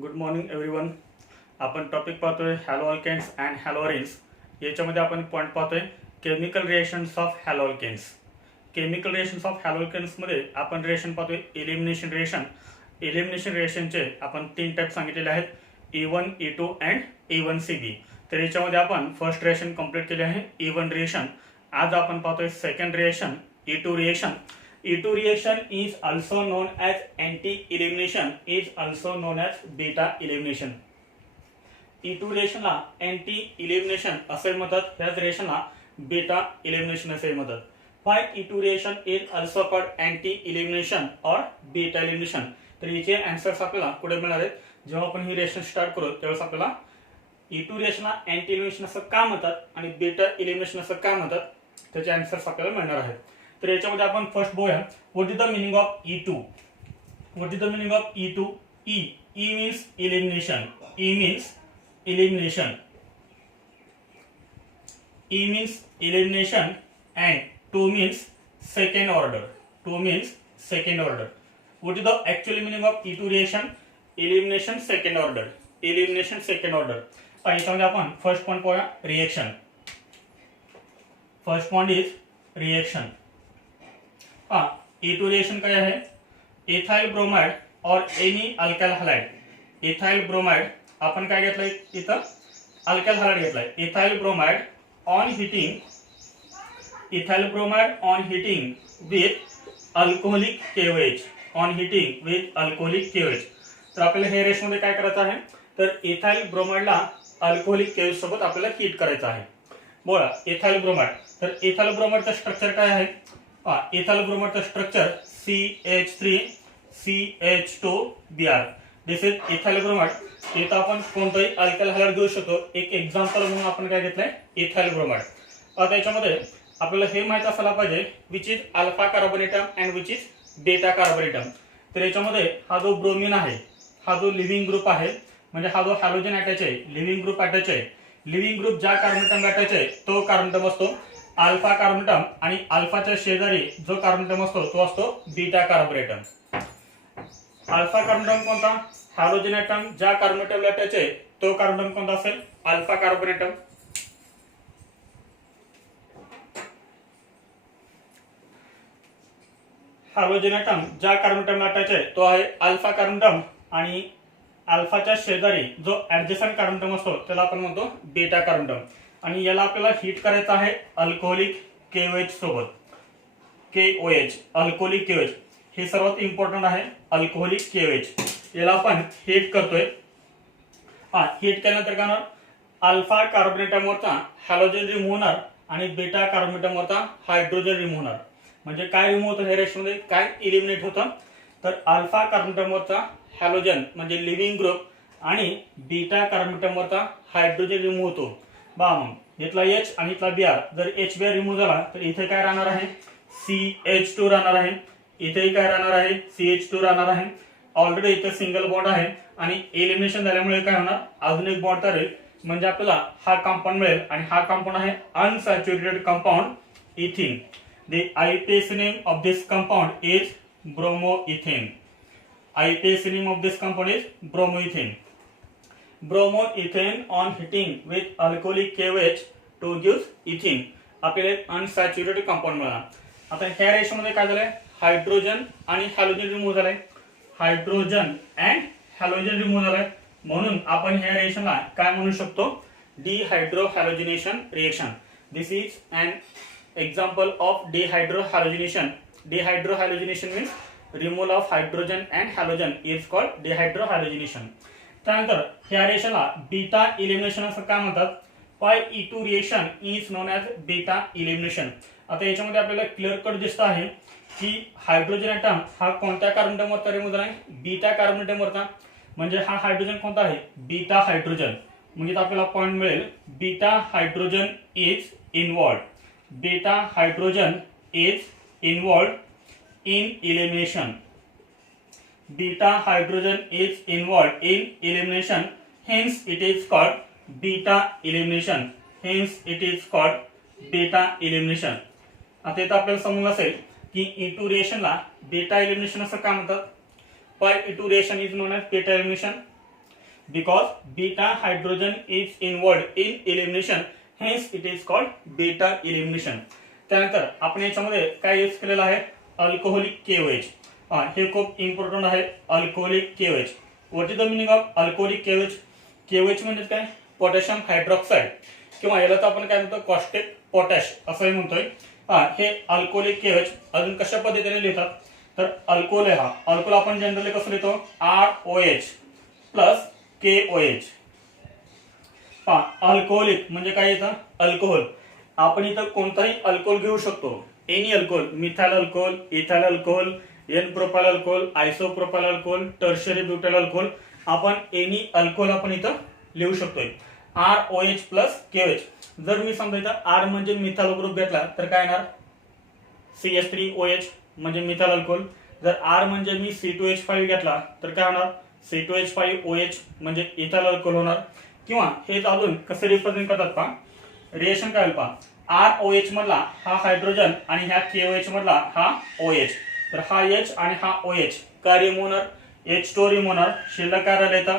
Good morning everyone. आपण topic पाहतोय halo alkanes and halo arenes. याच्यामध्ये आपण पॉईंट पाहतोय chemical reactions of halo alkanes. Chemical reactions of halo अल्केन्समध्ये आपण रिएक्शन पाहतोय एलिमिनेशन रिएक्शन. एलिमिनेशन रिएक्शनचे आपण 3 टाईप सांगितलेले आहेत, E1, E2 अँड E1CB. तर याच्यामध्ये आपण फर्स्ट रिएक्शन कंप्लीट केले आहे, E1 रिएक्शन. आज आपण पाहतोय second reaction, E2 reaction. E2 reaction is also known as anti-elimination, is also known as beta elimination. E2 reaction ला anti-elimination असे म्हणतात, ह्याच रिएक्शनला beta elimination असे म्हणतात. Why E2 reaction is also called anti-elimination or beta elimination? तर याचे answers आपल्याला पुढे मिळणार आहेत. जेव्हा आपण ही रिएक्शन स्टार्ट करू त्यावेळेस आपल्याला E2 रिएक्शनला अँटी एलिमिनेशन असं का म्हणतात आणि बीटा एलिमिनेशन असं का म्हणतात त्याचे आन्सर्स आपल्याला मिळणार आहेत. तर याच्यामध्ये आपण फर्स्ट बघूया, what is the meaning of E2. What is the meaning of E2? E means elimination. E means elimination. E means elimination and 2 means second order. 2 means second order. What is the actual meaning of E2 reaction? Elimination second order. Elimination second order. याच्यामध्ये आपण first point पाहूया, reaction. First point is reaction. E2 reaction काय आहे? Ethyl bromide और any alkyl halide. Ethyl bromide आपण काय घेतलंय इथं? अल्काइल हॅलाइड घेतलाय. Ethyl bromide on heating, ethyl bromide on heating with alcoholic KOH. On heating with alcoholic KOH. तर आपल्याला हे रिएक्शन मध्ये काय करायचं आहे? तर इथाइल ब्रोमाइडला अल्कोहोलिक KOH सोबत आपल्याला हीट करायचं आहे. बोला, इथाइल ब्रोमाइड. तर इथाइल ब्रोमाइडचं स्ट्रक्चर काय आहे? इथाइल ब्रोमाइडचं structure CH3CH2Br. This is ethyl bromide. इथं आपण कोणतंही अल्काइल हॅलाइड घेऊ शकतो. एक एक्झाम्पल म्हणून आपण काय घेतलंय? Ethyl bromide. आता याच्यामध्ये आपल्याला हे माहित असायला पाहिजे which is alpha carbon atom and which is beta carbon atom. तर याच्यामध्ये हा जो ब्रोमिन आहे, हा जो लिव्हिंग ग्रुप आहे, म्हणजे हा जो हॅलोजन अटॅच आहे, लिव्हिंग ग्रुप अटॅच आहे. लिव्हिंग ग्रुप ज्या कार्बोनेटम अटॅच आहे तो कार्बोनेटम असतो अल्फा कार्बोनेटम, आणि अल्फाच्या शेजारी जो कार्बोनेटम असतो तो असतो बीटा कार्बोनेटम. अल्फा कार्बोनेटम कोणता? हॅलोजन ॲटम ज्या कार्बोनेटमला अटॅच आहे तो कार्बोनेटम कोणता असेल? अल्फा कार्बोनेटम. हॅलोजन ॲटम ज्या कार्बोनेटमला अटॅच आहे तो आहे अल्फा कार्बोनेटम, आणि अल्फाच्या शेजारी जो ऍडजसंट कार्बोनेटम असतो त्याला आपण म्हणतो बीटा कार्बोनेटम. आणि याला आपल्याला हीट करायचं आहे अल्कोहोलिक KOH सोबत. KOH, अल्कोहोलिक KOH हे सर्वात इम्पॉर्टंट आहे. अल्कोहोलिक KOH याला आपण हीट करतोय. हीट केल्यानंतर काय होणार? अल्फा कार्बोनेटमवरचा हॅलोजन रिमूव्ह होणार आणि बीटा कार्बोनेटमवरचा हायड्रोजन रिमूव्ह होणार. म्हणजे काय रिमूव्ह होतं हे रिएक्शनमध्ये? काय इलिमिनेट होतं? तर अल्फा कार्बोनेटमवरचा हॅलोजन म्हणजे लिव्हिंग ग्रुप आणि बीटा कार्बोनेटमवरचा हायड्रोजन रिमूव्ह होतो. मग इथला H आणि इथला Br, जर HBr रिमूव्ह झाला तर इथे काय राहणार आहे? CH2 राहणार आहे. इथेही काय राहणार आहे? CH2 राहणार आहे. ऑलरेडी इथे सिंगल बॉन्ड आहे आणि एलिमिनेशन झाल्यामुळे काय होणार? अजून एक बॉन्ड तयार होईल, म्हणजे आपल्याला हा कंपाऊंड मिळेल, आणि हा कंपाऊंड आहे unsaturated compound ethene. The IUPAC name of this compound is bromoethane. IUPAC name of this compound is bromoethane. Bromoethane on heating with alcoholic KOH to gives ethene. आपल्याला एक अनसॅच्युरेटेड कंपाऊंड मिळाला. आता ह्या रेशोमध्ये काय झालंय? हायड्रोजन आणि halogen remove झालाय. Hydrogen and halogen remove झालाय, म्हणून आपण ह्या रिएक्शनला काय म्हणू शकतो? Dehydrohalogenation reaction. This is an example of dehydrohalogenation. Dehydrohalogenation means removal of hydrogen and halogen is called dehydrohalogenation. त्यानंतर ह्या रिएक्शनला बीटा इलिमिनेशन असं का म्हणतात? Why E2 reaction is known as beta elimination. आता याच्यामध्ये आपल्याला क्लिअर कट दिसत आहे की हायड्रोजन ॲटम हा कोणत्या कार्बोनेटमवरचा रिमूव्ह झाला आहे? बीटा कार्बोनेटमवरचा. म्हणजे हा हायड्रोजन कोणता आहे? Beta hydrogen. म्हणजे आपल्याला पॉईंट मिळेल beta hydrogen is involved. Beta hydrogen is involved in elimination. Beta hydrogen is involved in elimination, hence it is called beta elimination. Hence it is called beta elimination. आता इथं आपल्याला समजलं असेल की E2 रिएक्शनला बेटा एलिमिनेशन असं का म्हणतात? Why E2 reaction is known as beta elimination? because beta hydrogen is involved in elimination, hence it is called beta elimination. त्यानंतर आपण याच्यामध्ये काय यूज केलेलं आहे, अल्कोहोलिक KOH. हे खूप इम्पॉर्टंट आहे, alcoholic KOH. What is the meaning of alcoholic KOH? KOH म्हणजे काय, पोटॅशियम हायड्रॉक्साईड किंवा याला तर आपण काय म्हणतो कॉस्टिक पोटॅश असंही म्हणतोय. हे अल्कोहोलिक KOH अजून कशा पद्धतीने लिहितात, तर अल्कोहोल आहे, हा अल्कोहोल आपण जनरली कसं लिहितो, ROH प्लस KOH. अल्कोहोलिक म्हणजे काय येतं, अल्कोहोल. आपण इथं कोणताही अल्कोहोल घेऊ शकतो, any alcohol, methyl alcohol, ethyl alcohol, n propyl alcohol, isopropyl alcohol, tertiary butyl alcohol, आपण एनी अल्कोहोल आपण इथं लिहू शकतोय. ROH plus KOH. जर मी समजा इथं R म्हणजे मिथाइल ग्रुप घेतला तर काय येणार, CH3OH म्हणजे मिथाइल अल्कोहोल. जर R म्हणजे मी C2H5 घेतला तर काय होणार, C2H5OH म्हणजे इथाइल अल्कोहोल होणार. किंवा हे अजून कसे रिप्रेझेंट करतात पहा, रिएक्शन काय पहा, ROH मधला हा हायड्रोजन आणि ह्या KOH मधला हा OH. तर हा H आणि हा OH काय रिमूव्ह होणार, H2 रिमूव्ह होणार. शिल्लक काय राहिलं इथं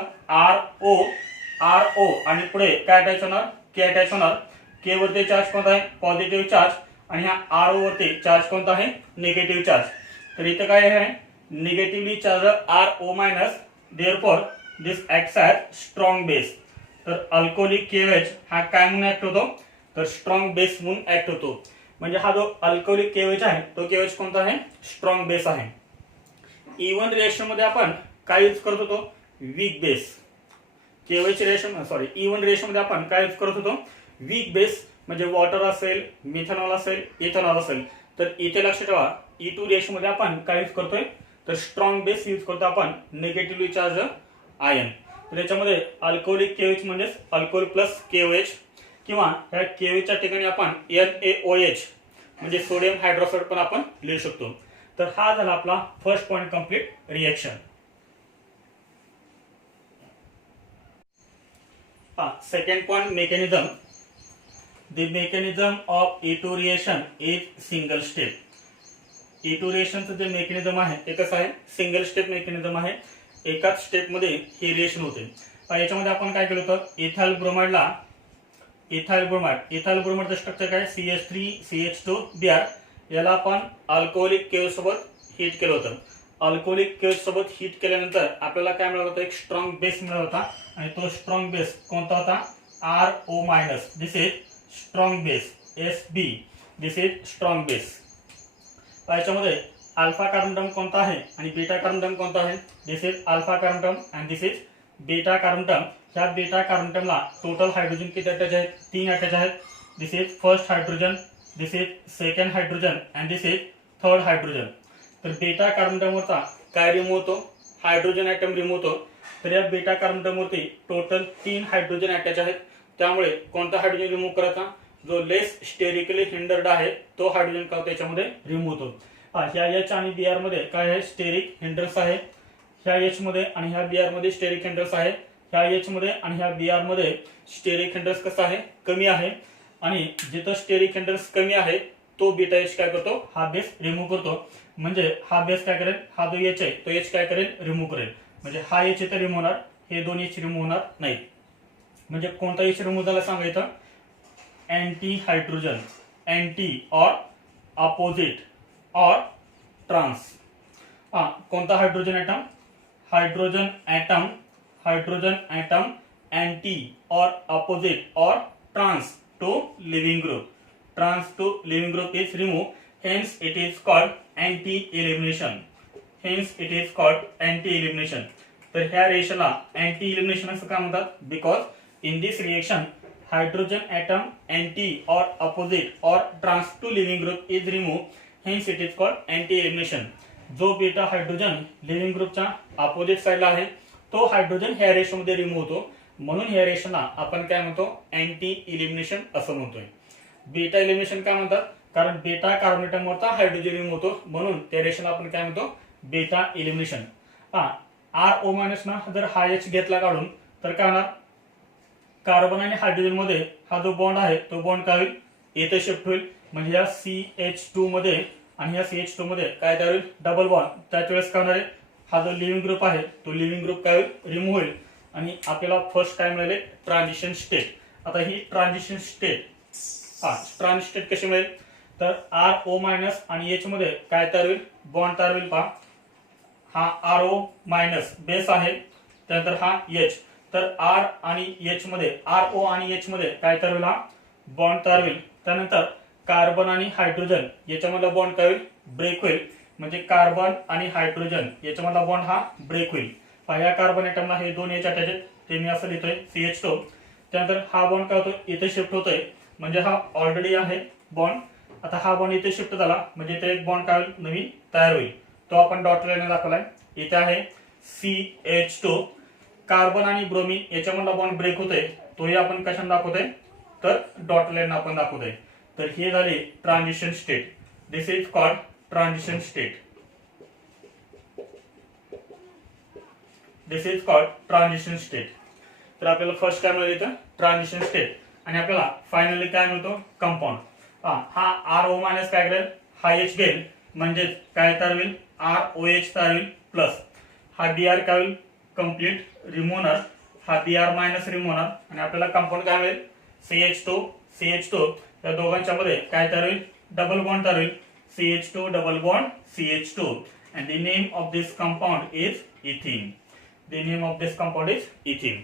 RO आणि पुढे काय अटॅच होणार, K अटॅच होणार. K वरती चार्ज कोणता आहे, पॉझिटिव्ह चार्ज, आणि ह्या RO वरती चार्ज कोणता आहे, निगेटिव्ह चार्ज. तर इथं काय आहे, negatively charge RO minus, therefore this acts as strong base. तर अल्कोहोलिक KOH हा काय म्हणून ऍक्ट होतो, तर स्ट्रॉंग बेस म्हणून ऍक्ट होतो. म्हणजे हा जो अल्कोहोलिक KOH आहे तो KOH कोणता आहे, स्ट्रॉंग बेस आहे. इव्हन रिएक्शन मध्ये आपण काय यूज करत होतो, weak base. KOH reaction E one reaction मध्ये आपण काय यूज करत होतो, वीक बेस. म्हणजे वॉटर असेल, मिथेनॉल असेल, इथेनॉल असेल. तर इथे लक्षात ठेवा, E2 रिएक्शन मध्ये आपण काय यूज करतोय, तर स्ट्रॉंग बेस यूज करतो आपण, निगेटिव्हली चार्ज आयन. तर याच्यामध्ये अल्कोहोलिक KOH म्हणजे अल्कोहोल प्लस KOH, किंवा ह्या KOH ठिकाणी आपण NaOH म्हणजे सोडियम हायड्रॉक्साईड पण आपण लिहू शकतो. तर हा झाला आपला first point complete reaction. Second point mechanism. The mechanism of E2 reaction is single step. E2 रिएक्शनचं जे मेकॅनिझम आहे ते कसं आहे, सिंगल स्टेप मेकॅनिझम आहे. एकाच स्टेप मध्ये हे रिएक्शन होते. याच्यामध्ये आपण काय केलं होतं, इथाइल ब्रोमाइडला इथाइल ब्रोमाइडचं स्ट्रक्चर काय, CH3CH2Br. याला आपण अल्कोहोलिक KOH सोबत हीट केलं होतं. अल्कोहोलिक KOH सोबत हीट केल्यानंतर आपल्याला काय मिळालं होतं, एक स्ट्रॉंग बेस मिळाला होता. आणि तो स्ट्रॉंग बेस कोणता होता, RO minus. This is strong base, SB. This is strong base. याच्यामध्ये अल्फा कार्बन टर्म कोणता आहे आणि बीटा कार्बन टर्म कोणता आहे, this is alpha carbon term and this is beta carbon term. ह्या बीटा कार्बन टर्मला टोटल हायड्रोजन किती attach आहेत, 3 अटॅच आहेत. This is first hydrogen, this is second hydrogen and this is third hydrogen. तर beta carbon term वरचा काय remove होतो, hydrogen item remove होतो. तर या बीटा कार्बन टर्म वरती टोटल 3 हायड्रोजन अटॅच आहेत. त्यामुळे कोणता हायड्रोजन रिमूव्ह करायचा, जो लेस स्टेरिकली हिंडर्ड आहे तो हायड्रोजन का त्याच्यामध्ये रिमूव्ह होतो. ह्या H आणि Br मध्ये काय आहे, स्टेरिक हिंड्रन्स आहे. ह्या H मध्ये आणि ह्या Br मध्ये स्टेरिक हिंड्रन्स आहे. ह्या H मध्ये आणि ह्या Br मध्ये स्टेरिक हिंड्रन्स कसा आहे, कमी आहे. आणि जिथं स्टेरिक हिंड्रन्स कमी आहे तो बीटा H काय करतो, हा बेस रिमूव्ह करतो. म्हणजे हा बेस काय करेल, हा जो H आहे तो H काय करेल, रिमूव्ह करेल. म्हणजे हा H इथं रिमूव्ह होणार, हे दोन H रिमूव्ह होणार नाहीत. म्हणजे कोणता H रिमूव्ह झाला सांगा इथं, अँटी हायड्रोजन, अँटी और अपोजिट और ट्रांस. कोणता hydrogen atom, hydrogen atom anti और अपोजिट और trans to leaving group is removed, hence it is called anti-elimination. तर ह्या रिएक्शनला अँटी एलिमिनेशन असं का म्हणतात, because in this reaction hydrogen atom anti और अपोजिट और trans to leaving group is remove, hence it is called anti-elimination. जो beta hydrogen leaving ग्रुपच्या opposite साईडला आहे तो हायड्रोजन ह्या रेशोमध्ये रिमूव्ह होतो. म्हणून ह्या रेशोला आपण काय म्हणतो, अँटी इलिमिनेशन असं म्हणतोय. बीटा इलिमिनेशन काय म्हणतात, कारण बीटा कार्बन ॲटमवरचा हायड्रोजन रिमूव्ह होतो म्हणून त्या रेशोला आपण काय म्हणतो, बीटा इलिमिनेशन. RO मायनस ना जर हा H घेतला काढून तर काय होणार, कार्बन आणि हायड्रोजन मध्ये हा जो बॉन्ड आहे तो बॉन्ड काय होईल, येथे शिफ्ट होईल. म्हणजे या CH2 मध्ये आणि या CH2 मध्ये काय तयार होईल, डबल बॉन्ड. त्याच वेळेस काय होणार आहे, हा जो लिव्हिंग ग्रुप आहे तो लिव्हिंग ग्रुप काय होईल, रिमूव्ह होईल. आणि आपल्याला फर्स्ट काय मिळाले ट्रान्झिशन स्टेट. आता ही ट्रान्झिशन स्टेट ट्रान्झिशन स्टेट कशी मिळेल तर RO मायनस आणि H मध्ये काय तयार होईल बॉन्ड तयार होईल पहा. हा RO मायनस बेस आहे त्यानंतर हा H तर R आणि H मध्ये RO आणि H मध्ये काय तयार होईल हा बॉन्ड तयार होईल. त्यानंतर कार्बन आणि हायड्रोजन याच्यामधला बॉन्ड काय होईल ब्रेक होईल म्हणजे कार्बन आणि हायड्रोजन याच्यामधला बॉन्ड हा ब्रेक होईल. या कार्बन ॲटमला हे दोन H अटॅच आहेत ते मी असं लिहितोय CH2. त्यानंतर हा बॉन्ड काय होतो इथे शिफ्ट होतोय म्हणजे हा ऑलरेडी आहे बॉन्ड. आता हा बॉन्ड इथे शिफ्ट झाला म्हणजे इथे एक बॉन्ड काय होईल नवीन तयार होईल तो आपण डॉट लाईन दाखवलाय. इथे आहे CH2 कार्बन आणि ब्रोमीन याच्यामधला बॉन्ड ब्रेक होतोय तोही आपण कशाने दाखवतोय तर डॉट लाईन आपण दाखवतोय. तर हे झाले transition state. This is called transition state. This is called transition state. तर आपल्याला फर्स्ट काय मिळेल इथं ट्रान्झिशन स्टेट आणि आपल्याला फायनली काय मिळतो कंपाऊंड. हा RO मायनस काय करेल हा H घेईल म्हणजे काय तयार होईल ROH तयार होईल प्लस हा Br काय होईल कम्प्लीट रिमूव्हर हा Br मायनस रिमूव्हर आणि आपल्याला कंपाऊंड काय मिळेल CH2 या दोघांच्या मध्ये काय तयार होईल डबल बॉन्ड तयार होईल CH2 double bond CH2 and the name of this compound is ethene. The name of this compound is ethene.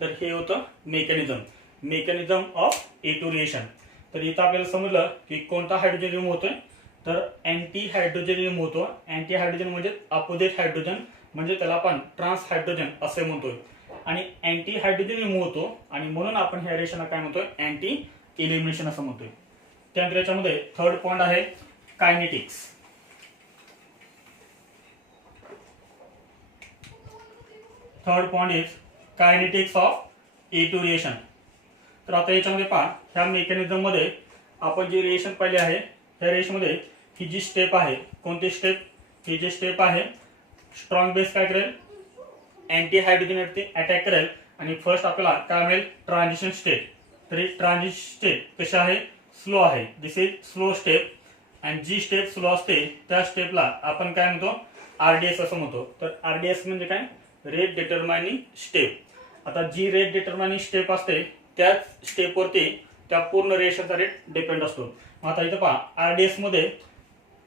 तर हे होतं मेकॅनिझम ऑफ इटोरिएशन. तर इथं आपल्याला समजलं की कोणता हायड्रोजन रिमूव्ह होतोय तर अँटी हायड्रोजन रिमूव्ह होतो. अँटी हायड्रोजन म्हणजे अपोजिट हायड्रोजन म्हणजे त्याला आपण ट्रान्स हायड्रोजन असे म्हणतोय आणि अँटी हायड्रोजन रिमूव्ह होतो आणि म्हणून आपण ह्या रिएक्शनला काय म्हणतोय अँटी एलिमिनेशन असं म्हणतोय. त्यानंतर याच्यामध्ये थर्ड पॉइंट आहे kinetics. Third point is kinetics of इटोरिएशन. तर आता याच्यामध्ये पहा ह्या मेकॅनिझम मध्ये आपण जी रिएक्शन पाहिली आहे ह्या रिएक्शन मध्ये ही जी स्टेप आहे कोणती स्टेप ही जी स्टेप आहे स्ट्रॉंग बेस काय करेल अँटी हायड्रोजन अटॅक करेल आणि फर्स्ट आपल्याला काय मिळेल ट्रान्झिशन स्टेट. तरी ट्रान्झिशन स्टेट कशी आहे स्लो आहे. दिस इज स्लो स्टेप आणि जी स्टेप स्लो असते त्या स्टेपला आपण काय म्हणतो RDS असं म्हणतो. तर RDS म्हणजे काय रेट डिटरमायनिंग स्टेप. आता जी रेट डिटरमायनिंग स्टेप असते त्याच स्टेपवरती त्या पूर्ण रिएक्शनचा रेट डिपेंड असतो. आता इथं पहा RDS मध्ये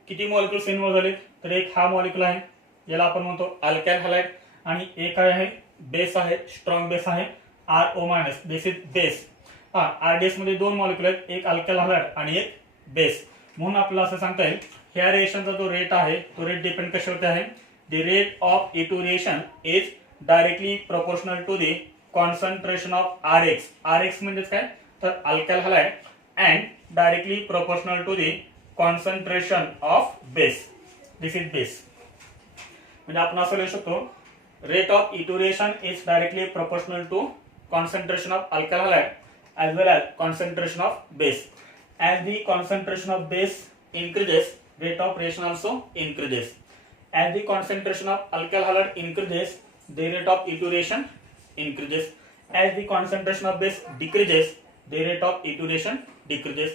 किती मॉलिक्युल्स इन्व्हॉल्व झाले तर एक हा मॉलिक्युल आहे याला आपण म्हणतो अल्काइल हॅलाइड आणि एक काय आहे बेस आहे स्ट्रॉंग बेस आहे RO minus this is base. RDS मध्ये दोन मॉलिक्युल आहेत एक अल्काइल हॅलाइड आणि एक बेस. म्हणून आपल्याला असं सांगता येईल ह्या रिएक्शनचा जो रेट आहे तो रेट डिपेंड कशावरती आहे the rate of iteration is directly proportional to the concentration of RX. RX म्हणजेच काय तर alkyl halide and directly proportional to the concentration of base. This is base. म्हणजे आपण असं लिहू शकतो rate of iteration is directly proportional to concentration of alkyl halide as well as concentration of base. As the concentration of base increases, rate of reaction also increases. As the concentration of alkyl halide increases, the rate of iteration increases. As the concentration of base decreases, the rate of iteration decreases.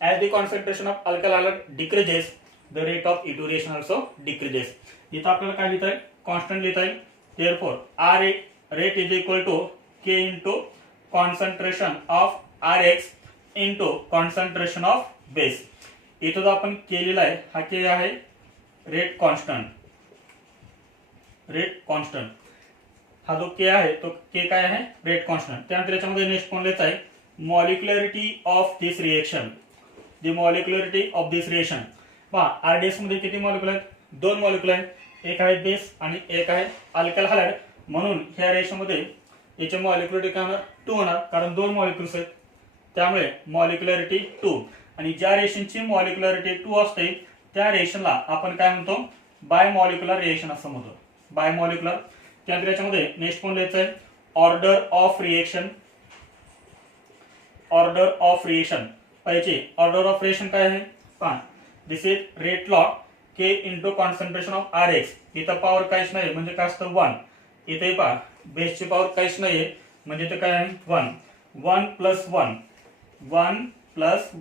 As the concentration of alkyl halide decreases, the rate of iteration also decreases. इथं आपल्याला काय लिहिता येईल constant लिहिता येईल. Therefore, R rate is equal to K into concentration of RX into concentration of base. इथं जो आपण K लिहिलाय हा K आहे रेट कॉन्स्टंट. हा जो के आहे तो के काय आहे रेट कॉन्स्टंट. त्यानंतर याच्यामध्ये नेक्स्ट पॉइंट लिहायचा आहे molecularity of this reaction. The molecularity of this reaction पहा RDS मध्ये किती मॉलिक्युल आहेत दोन मॉलिक्युल आहेत एक आहे बेस आणि एक आहे अल्काइल हॅलाइड. म्हणून ह्या रिएक्शन मध्ये याची मॉलिक्युलरिटी काय होणार 2 होणार कारण दोन मॉलिक्युल्स आहेत त्यामुळे मॉलिक्युलरिटी 2. आणि ज्या रिएक्शनची मॉलिक्युलरिटी 2 असते त्या रिएक्शनला आपण काय म्हणतो बाय मॉलिक्युलर रिएक्शन असं म्हणतो बाय मॉलिक्युलर. त्यानंतर याच्यामध्ये नेक्स्ट पॉइंट लिहायचं आहे order of reaction. Order of reaction पाहिजे. ऑर्डर ऑफ रिएक्शन काय आहे पहा this is rate log K into concentration of RX. इथं पॉवर काहीच नाही म्हणजे काय असतं 1. इथे पहा बेसची पॉवर काहीच नाहीये म्हणजे ते काय आहे 1. 1 प्लस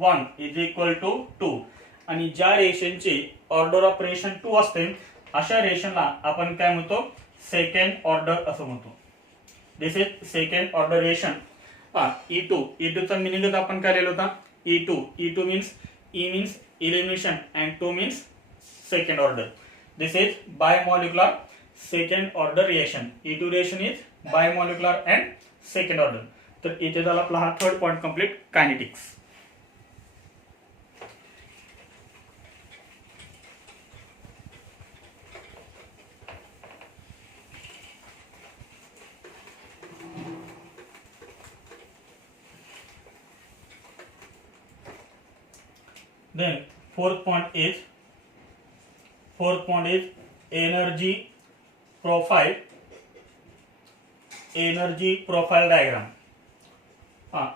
1 इज इक्वल टू 2. आणि ज्या रिएक्शनची ऑर्डर ऑफ रिएक्शन 2 असते अशा रिएक्शनला आपण काय म्हणतो सेकंड ऑर्डर असं म्हणतो. This is second order reaction. E2 चा मिनिंग आपण काय लिहिलं होता? E2 means E means elimination and 2 means second order. This is bimolecular second order reaction. E2 reaction is bimolecular and second order. तर इथे झाला आपला हा third point complete, kinetics. Then fourth point is energy profile diagram.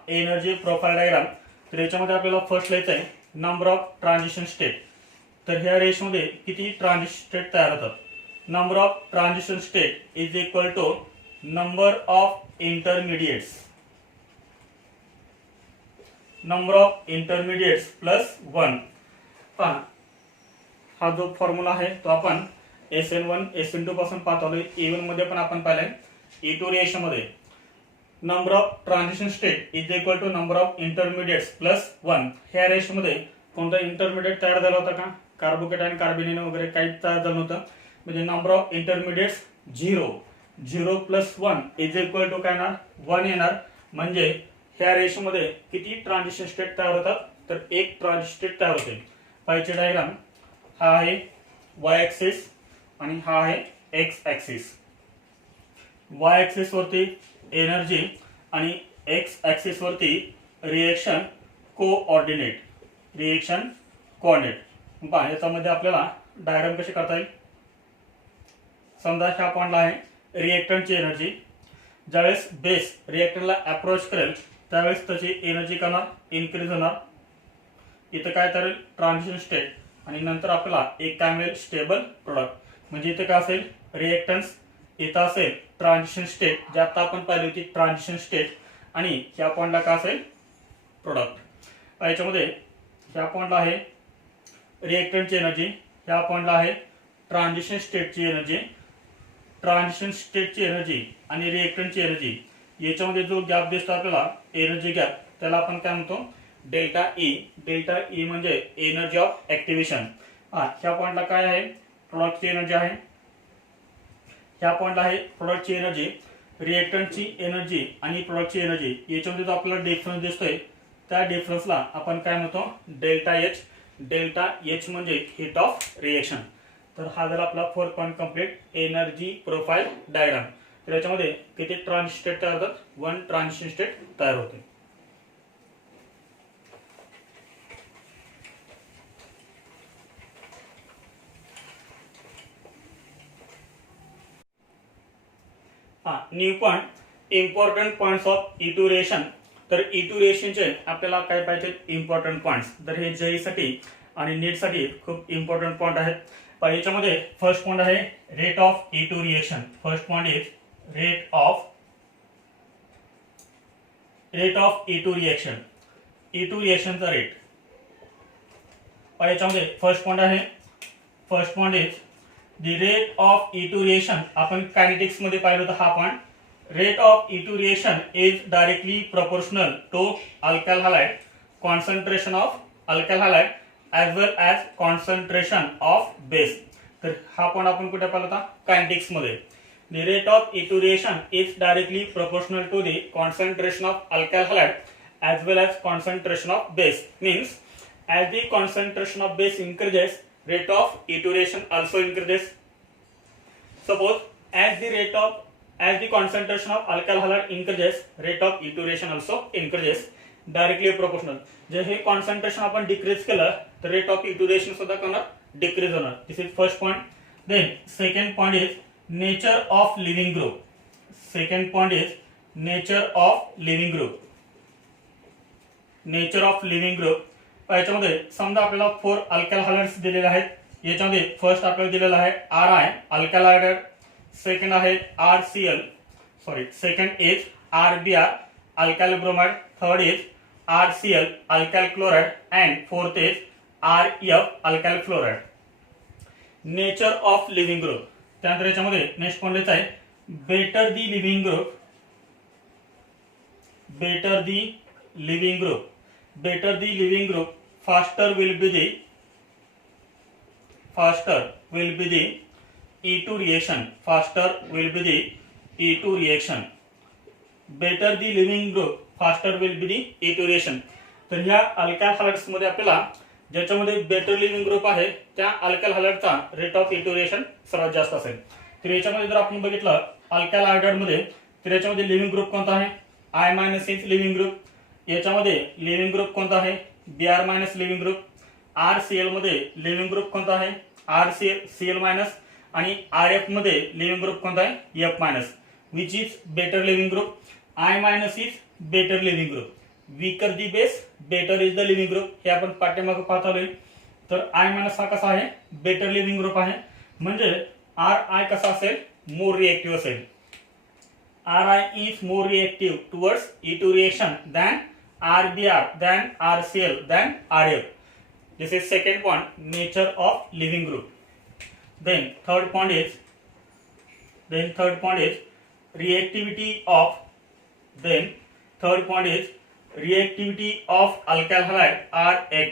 Energy profile diagram. तर याच्यामध्ये आपल्याला first लिहायचं आहे नंबर ऑफ ट्रान्झिशन स्टेट. तर ह्या रेशमध्ये किती ट्रान्झिशन स्टेट तयार होतात? Number of transition state is equal to number of intermediates plus 1. पहा हा जो फॉर्म्युला आहे तो आपण SN1 SN2 पासून पाहत आलोय. E1 मध्ये पण आपण पाहिलंय. E2 रिएक्शन मध्ये number of transition state is equal to number of intermediates plus 1. ह्या रेशमध्ये कोणता इंटरमिडिएट तयार झाला होता का? कार्बोकेटायन कार्बिनेन वगैरे काही तयार झालं नव्हतं. म्हणजे number of intermediates 0 plus 1 is equal to काय येणार? 1 येणार. म्हणजे ह्या रेशमध्ये किती ट्रान्झिशन स्टेट तयार होतात? तर एक ट्रान्झिशन स्टेट तयार होते. पाहिजे डायग्राम हा आहे y ऍक्सिस आणि हा आहे x ऍक्सिस. y ऍक्सिस वरती एनर्जी आणि x ऍक्सिस वरती रिएक्शन कोऑर्डिनेट. पहा याच्यामध्ये आपल्याला डायग्राम कशी करता येईल? समजा ह्या पॉइंटला आहे रिएक्टंटची एनर्जी. ज्यावेळेस बेस रिएक्टंटला अप्रोच करेल त्यावेळेस त्याची एनर्जी करणार इन्क्रीज होणार. इथं काय करेल? Transition state. आणि नंतर आपल्याला एक काय मिळेल? Stable product. म्हणजे इथे काय असेल? रिएक्टन्स. इथं असेल ट्रान्झिशन स्टेट, जे आता आपण पाहिली होती ट्रान्झिशन स्टेट. आणि ह्या पॉइंटला काय असेल? प्रोडक्ट. याच्यामध्ये ह्या पॉइंटला आहे रिएक्टंटची एनर्जी, ह्या पॉइंटला आहे ट्रान्झिशन स्टेटची एनर्जी. ट्रान्झिशन स्टेटची एनर्जी आणि रिएक्टंटची एनर्जी याच्यामध्ये जो गॅप दिसतो आपल्याला एनर्जी गॅप, त्याला आपण काय म्हणतो? Delta E. डेल्टा ई म्हणजे एनर्जी ऑफ ऍक्टिव्हेशन. ह्या पॉइंटला काय आहे? प्रोडक्टची एनर्जी आहे. ह्या पॉइंटला आहे प्रोडक्टची एनर्जी. रिएक्टंटची एनर्जी आणि प्रोडक्टची एनर्जी याच्यामध्ये जो आपल्याला डिफरन्स दिसतोय त्या डिफरन्सला आपण काय म्हणतो? Delta H. डेल्टा एच म्हणजे हीट ऑफ रिएक्शन. तर हा झाला आपला fourth point complete, energy profile diagram. तर याच्यामध्ये किती ट्रान्झिशन स्टेट तयार होतात? 1 ट्रान्झिशन स्टेट तयार होते. New point, important points of E2 reaction. तर E2 रिएक्शनचे आपल्याला काय पाहिजे? Important points. तर हे JEE साठी आणि नीट साठी खूप इम्पॉर्टंट पॉइंट आहेत. पण याच्यामध्ये फर्स्ट पॉइंट आहे rate of E2 reaction. First point is rate of E2 reaction. E2 रिएक्शनचा रेट. याच्यामध्ये first point is the rate of E2 reaction. आपण कायनेटिक्स मध्ये पाहिलं होतं हा point. Rate of E2 reaction is directly proportional to alkyl halide concentration of alkyl halide as well as concentration of base. तर हा point आपण कुठे पाहिला होता? कायनेटिक्स मध्ये. The rate of E2 reaction is directly proportional to the concentration of alkyl halide as well as concentration of base. Means as the concentration of base increases, rate of E2 reaction also increases. Suppose as the concentration of alkyl halide increases, rate of E2 reaction also increases. Directly proportional. जे हे concentration आपण decrease केलं तर rate of E2 reaction सुद्धा करणार decrease होणार. This is first point. Then second point is nature of leaving group. Second point is nature of leaving group. Nature of leaving group. याच्यामध्ये समजा आपल्याला 4 अल्काइल हॅलाइड्स दिलेले आहेत. याच्यामध्ये फर्स्ट आपल्याला दिलेला आहे Ri अल्काइल हायड्राइड, सेकंड आहे second is Rbr alkyl bromide, third is RCl alkyl chloride and fourth is RF alkyl fluoride. Nature of leaving group. त्यानंतर याच्यामध्ये नेक्स्ट पॉइंट आहे better the living group better the living group. Better the living group, faster will be the E2 reaction. Faster will be the E2 reaction. Better the living group, faster will be the E2 reaction. तर ह्या alkyl हॅलाइड्स मध्ये आपल्याला ज्याच्यामध्ये better living group आहे त्या alkyl हॅलाइडचा rate of E2 reaction सर्वात जास्त असेल. तर याच्यामध्ये जर आपण बघितलं अल्काइल हायड्राइड मध्ये, तर याच्यामध्ये लिव्हिंग ग्रुप कोणता आहे? I- is living group. याच्यामध्ये लिव्हिंग ग्रुप कोणता आहे? Br- living group. RCl मध्ये लिव्हिंग ग्रुप कोणता आहे? Cl- आणि RF मध्ये लिव्हिंग ग्रुप कोणता आहे? F-. Which is better living group? I- is better living group. Weaker the base, better is the living group. हे आपण पाठ्यमागे पाहत आलोय. तर I- हा कसा आहे? बेटर लिव्हिंग ग्रुप आहे. म्हणजे Ri कसा असेल? मोर रिएक्टिव्ह असेल. Ri is more reactive towards E2 reaction than RBr, than RCl, than RF. This is second point, nature of living group. Then third point is reactivity of. Then third point is reactivity of alkyl halide Rx.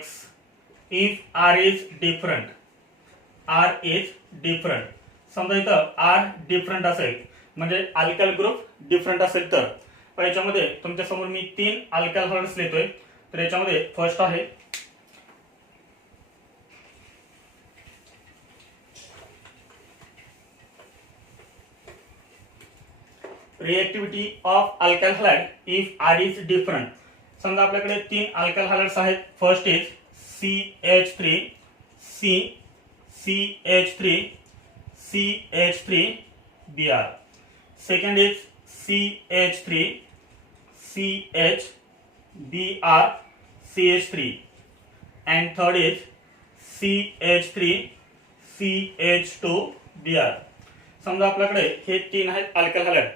If R is different, समजा इथं R different असेल म्हणजे alkyl group different असेल तर याच्यामध्ये तुमच्या समोर मी 3 alkyl हॅलाइड्स लिहितोय. तर याच्यामध्ये फर्स्ट आहे reactivity of alkyl halide if R is different. समजा आपल्याकडे 3 अल्काइल हॅलाइड्स आहेत. First is CH3, CH3Br. Second is CH3, CHBr, CH3, and third is CH3, CH2Br. समजा आपल्याकडे हे 3 आहेत alkyl halide.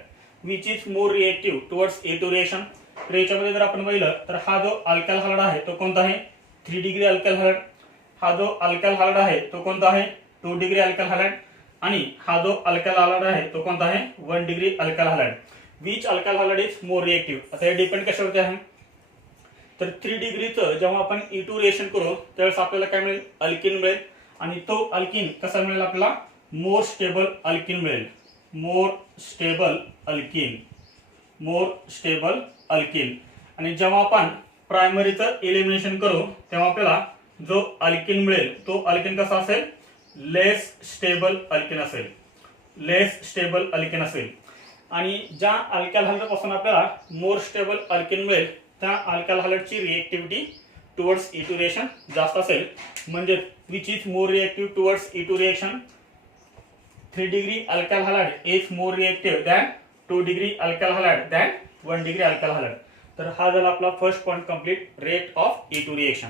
Which is more reactive towards E2 reaction. तर याच्यामध्ये जर आपण बघितलं तर हा जो अल्काइल हॅलाइड आहे तो कोणता आहे? 3 डिग्री अल्काइल हॅलाइड. हा जो अल्काइल हॅलाइड आहे तो कोणता आहे? 2 डिग्री अल्काइल हॅलाइड. आणि हा जो अल्काइल हॅलाइड आहे तो कोणता आहे? 1 degree alkyl halide. Which alkyl halide is more reactive. आता हे डिपेंड कशावरती आहे? तर 3 डिग्रीचं जेव्हा आपण E2 रिएक्शन करू त्यावेळेस आपल्याला काय मिळेल? अल्किन मिळेल. आणि तो अल्किन कसा मिळेल आपल्याला? मोर स्टेबल अल्किन मिळेल. More stable alkene. आणि जेव्हा आपण प्रायमरीचं एलिमिनेशन करू तेव्हा आपल्याला जो अल्किन मिळेल तो अल्किन कसा असेल? लेस स्टेबल अल्किन असेल. आणि ज्या अल्काइल हॅलाइड पासून आपल्याला मोर स्टेबल अल्किन मिळेल त्या अल्काइल हॅलाइडची रिएक्टिव्हिटी टुवर्ड्स E2 रिएक्शन जास्त असेल. म्हणजे which is more reactive towards E2 reaction? 3 degree alkyl halide is more reactive than 2 degree alkyl halide than 1 degree alkyl halide. तर हा झाला आपला first point complete, rate of E2 reaction.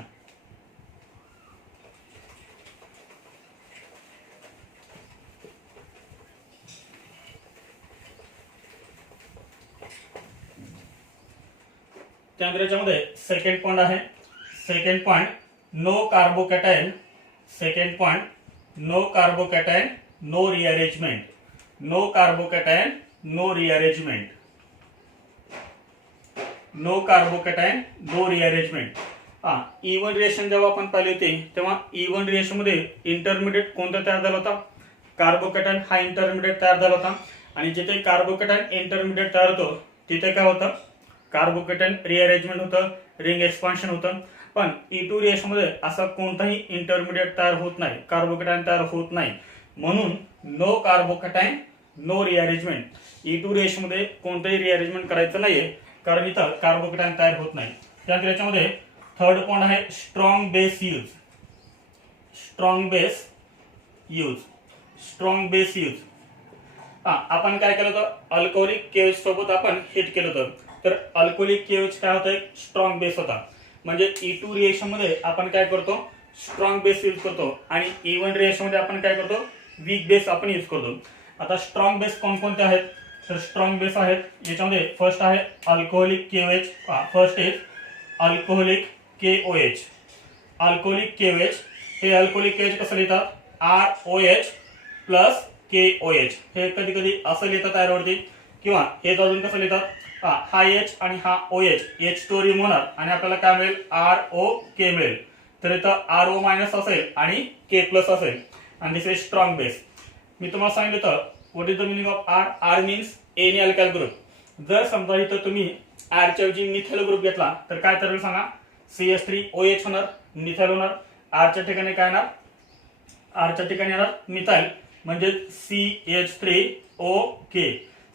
त्यानंतर याच्यामध्ये second point आहे. Second point no carbocation. Second point no carbocation no rearrangement. No carbocation no rearrangement. No carbocation no rearrangement. E1 reaction जेव्हा आपण पाहिली होती तेव्हा E1 रिएक्शन मध्ये intermediate कोणता तयार झाला होता? कार्बोकॅटायन हा इंटरमिडिएट तयार झाला होता. आणि जिथे कार्बोकॅटायन इंटरमिडिएट तयार होतो तिथे काय होतं? कार्बोकॅटायन रिअरेंजमेंट होतं, रिंग एक्सपान्शन होतं. पण E2 रिएक्शन मध्ये असं कोणताही इंटरमिडिएट तयार होत नाही, कार्बोकॅटायन तयार होत नाही. म्हणून no carbocation no rearrangement. E2 reaction मध्ये कोणतंही रिअरेंजमेंट करायचं नाहीये कारण इथं कार्बोकॅटायन तयार होत नाही. त्यानंतर याच्यामध्ये थर्ड पॉइंट आहे स्ट्रॉंग बेस यूज. आपण काय केलं होतं? अल्कोहोलिक केव्ह सोबत आपण हिट केलं होतं. तर अल्कोहोलिक केव्ह काय होतं? स्ट्रॉंग बेस होता. म्हणजे E2 रिएक्शन मध्ये आपण काय करतो? स्ट्रॉंग बेस यूज करतो. आणि E1 रिएक्शन मध्ये आपण काय करतो? वीक बेस आपण यूज करतो. आता स्ट्रॉंग बेस कोणकोणते आहेत? तर स्ट्रॉंग बेस आहेत याच्यामध्ये फर्स्ट आहे alcoholic KOH. First is alcoholic KOH. हे अल्कोहोलिक KOH कसं लिहितात? ROH plus KOH. हे कधी कधी असं लिहितात तयारवरती किंवा हे अजून कसं लिहितात? हा H आणि हा OH H2 रिमूव्ह होणार आणि आपल्याला काय मिळेल ROK मिळेल. तर इथं RO मायनस असेल आणि K प्लस असेल आणि दिस इज स्ट्रॉंग बेस. मी तुम्हाला सांगितलं होतं what is the meaning of R. R means any alkyl group. जर समजा इथं तुम्ही R च्या ऐवजी मिथाइल ग्रुप घेतला तर काय ठरेल सांगा. CH3OH होणार, मिथाइल होणार. R च्या ठिकाणी काय येणार, R च्या ठिकाणी येणार मिथाइल म्हणजे CH3OK.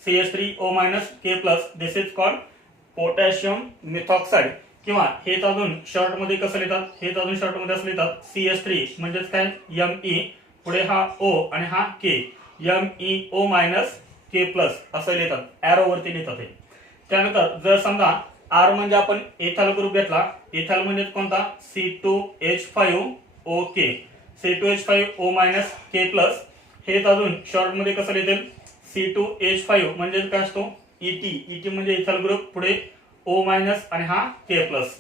CH3O minus K plus. This is called potassium methoxide. किंवा हे अजून शॉर्ट मध्ये कसं लिहितात, हे अजून शॉर्ट मध्ये असं लिहितात CH3 म्हणजेच काय Me, पुढे हा O आणि हा K, MEO minus K plus असं लिहितात, एरो वरती लिहितात. त्यानंतर जर समजा R म्हणजे आपण एथाइल ग्रुप घेतला, एथाइल म्हणजे कोणता C2H5OK, C2H5O minus K plus. हे अजून शॉर्ट मध्ये कसं लिहितील C2H5 म्हणजे काय असतो ET म्हणजे इथाइल ग्रुप, पुढे O मायनस आणि हा K प्लस.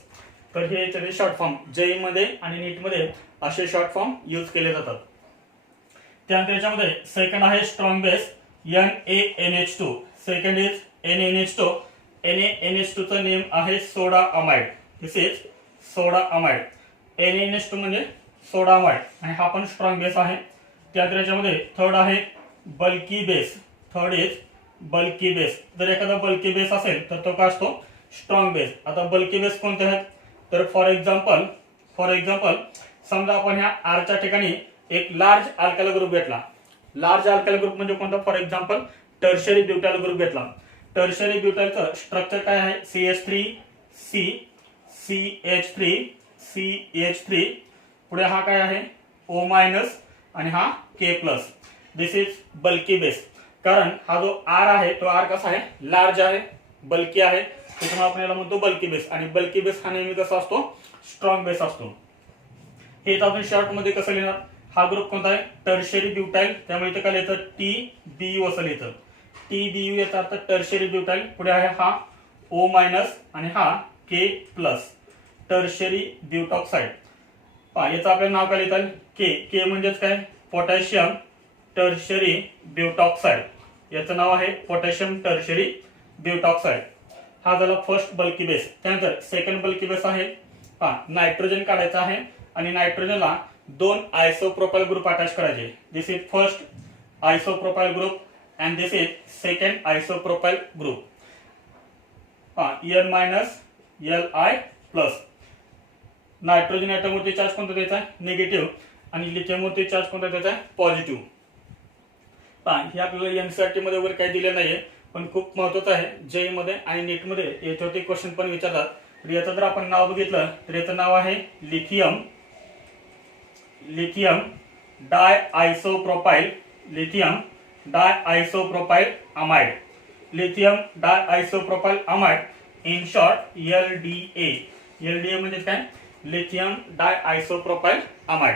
तर हे याचे शॉर्ट फॉर्म JEE मध्ये आणि नीट मध्ये असे शॉर्ट फॉर्म यूज केले जातात. त्यानंतर याच्यामध्ये सेकंड आहे strong base NaNH2. Second is NaNH2. NaNH2 चा नेम आहे soda amide. This is soda amide. NaNH2 म्हणजे सोडा अमाइड आणि हा पण स्ट्रॉंग बेस आहे. त्यानंतर याच्यामध्ये थर्ड आहे bulky base. Third is bulky base. जर एखादा बल्की बेस असेल तर तो काय असतो स्ट्रॉंग बेस. आता बल्की बेस कोणते आहेत तर फॉर एक्झाम्पल समजा आपण ह्या R च्या ठिकाणी एक लार्ज अल्काइल ग्रुप घेतला. लार्ज अल्काइल ग्रुप म्हणजे कोणता, for example tertiary butyl group घेतला. टर्शरी ब्युटाइलचं स्ट्रक्चर काय आहे CH3C, CH3, CH3, पुढे हा काय आहे O मायनस आणि हा K plus. This is bulky base. कारण हा जो R आहे तो R कसा आहे लार्ज आहे, बल्की आहे, त्याच्यामुळे आपण याला म्हणतो बल्की बेस. आणि बल्की बेस हा नेहमी कसा असतो स्ट्रॉंग बेस असतो. हे आपण शॉर्ट मध्ये कसं लिहिणार, हा ग्रुप कोणता आहे टर्शरी ब्युटाइल, त्यामुळे इथे काय लिहितं TBU असं लिहितं. TBU याचा अर्थ टर्शरी ब्युटाइल, पुढे आहे हा O मायनस आणि हा K प्लस, टर्शरी ब्युटॉक्साइड. याचं आपल्याला नाव काय लिहिता K म्हणजेच काय पोटॅशियम टर्शरी ब्युटॉक्साइड. याचं नाव आहे पोटॅशियम टर्शरी ब्युटॉक्साइड. हा झाला फर्स्ट बल्की बेस. त्यानंतर सेकंड बल्की बेस आहे नायट्रोजन काढायचा आहे आणि नायट्रोजनला दोन आयसोप्रोपाइल ग्रुप अटॅच करायचे. This is first isopropyl group and this is second isopropyl group. N minus Li plus. Nitrogen atom वरती चार्ज कोणता द्यायचा आहे निगेटिव्ह आणि लिथियम वरती चार्ज कोणता द्यायचा आहे पॉझिटिव्ह. हे आपल्याला एनसीईआरटी मध्ये वगैरे काही दिले नाहीये पण खूप महत्त्वाचं आहे. JEE मध्ये आणि नीट मध्ये याच्यावरती क्वेश्चन पण विचारतात. तर याचं जर आपण नाव बघितलं तर याचं नाव आहे lithium diisopropyl amide. Lithium diisopropyl amide, in short LDA. LDA म्हणजे काय लिथियम डायआयसोप्रोपाइल अमाइड.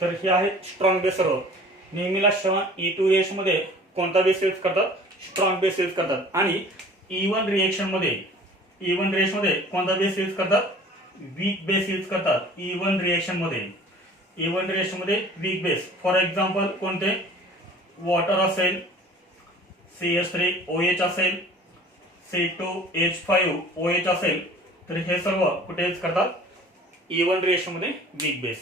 तर हे आहे स्ट्रॉंग बेस. सर्व नेहमीला E2H मध्ये कोणता बेस यूज करतात स्ट्रॉंग बेस यूज करतात. आणि इवन रिएक्शन मध्ये कोणता बेस यूज करतात वीक बेस यूज करतात. इवन रिएक्शन मध्ये वीक बेस. फॉर एक्झाम्पल कोणते वॉटर असेल, CH3OH असेल, C2H5OH असेल, तर हे सर्व कुठे यूज करतात इवन रिएक्शन मध्ये वीक बेस.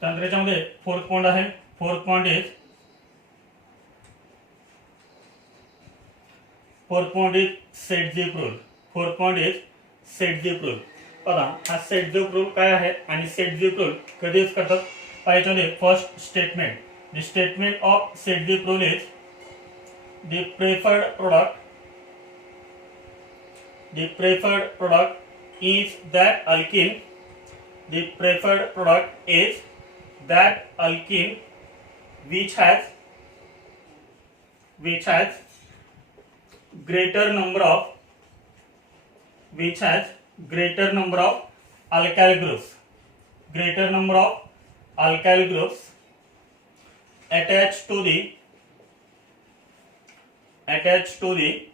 त्यानंतर याच्यामध्ये फोर्थ पॉइंट आहे. Fourth point is set-zip rule. बघा हा सेट-झीप रूल काय आहे आणि सेट-झीप रूल कधी यूज करतात. याच्यामध्ये first statement, the statement of set-zip rule is the preferred product is that alkene which has greater number of alkyl groups attached to the attached to the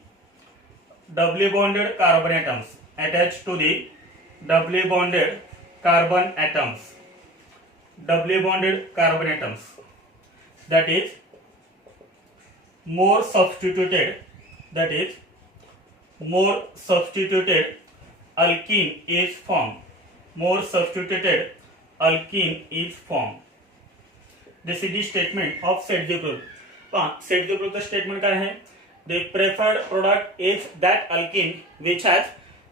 doubly bonded carbon atoms, attached to the doubly bonded carbon atoms, doubly bonded carbon atoms, that is more substituted, that is more substituted alkene is formed, more substituted alkene is formed. This is the statement of Sedgwick rule. Sedgwick rule चं statement काय आहे? The preferred product is that alkene which has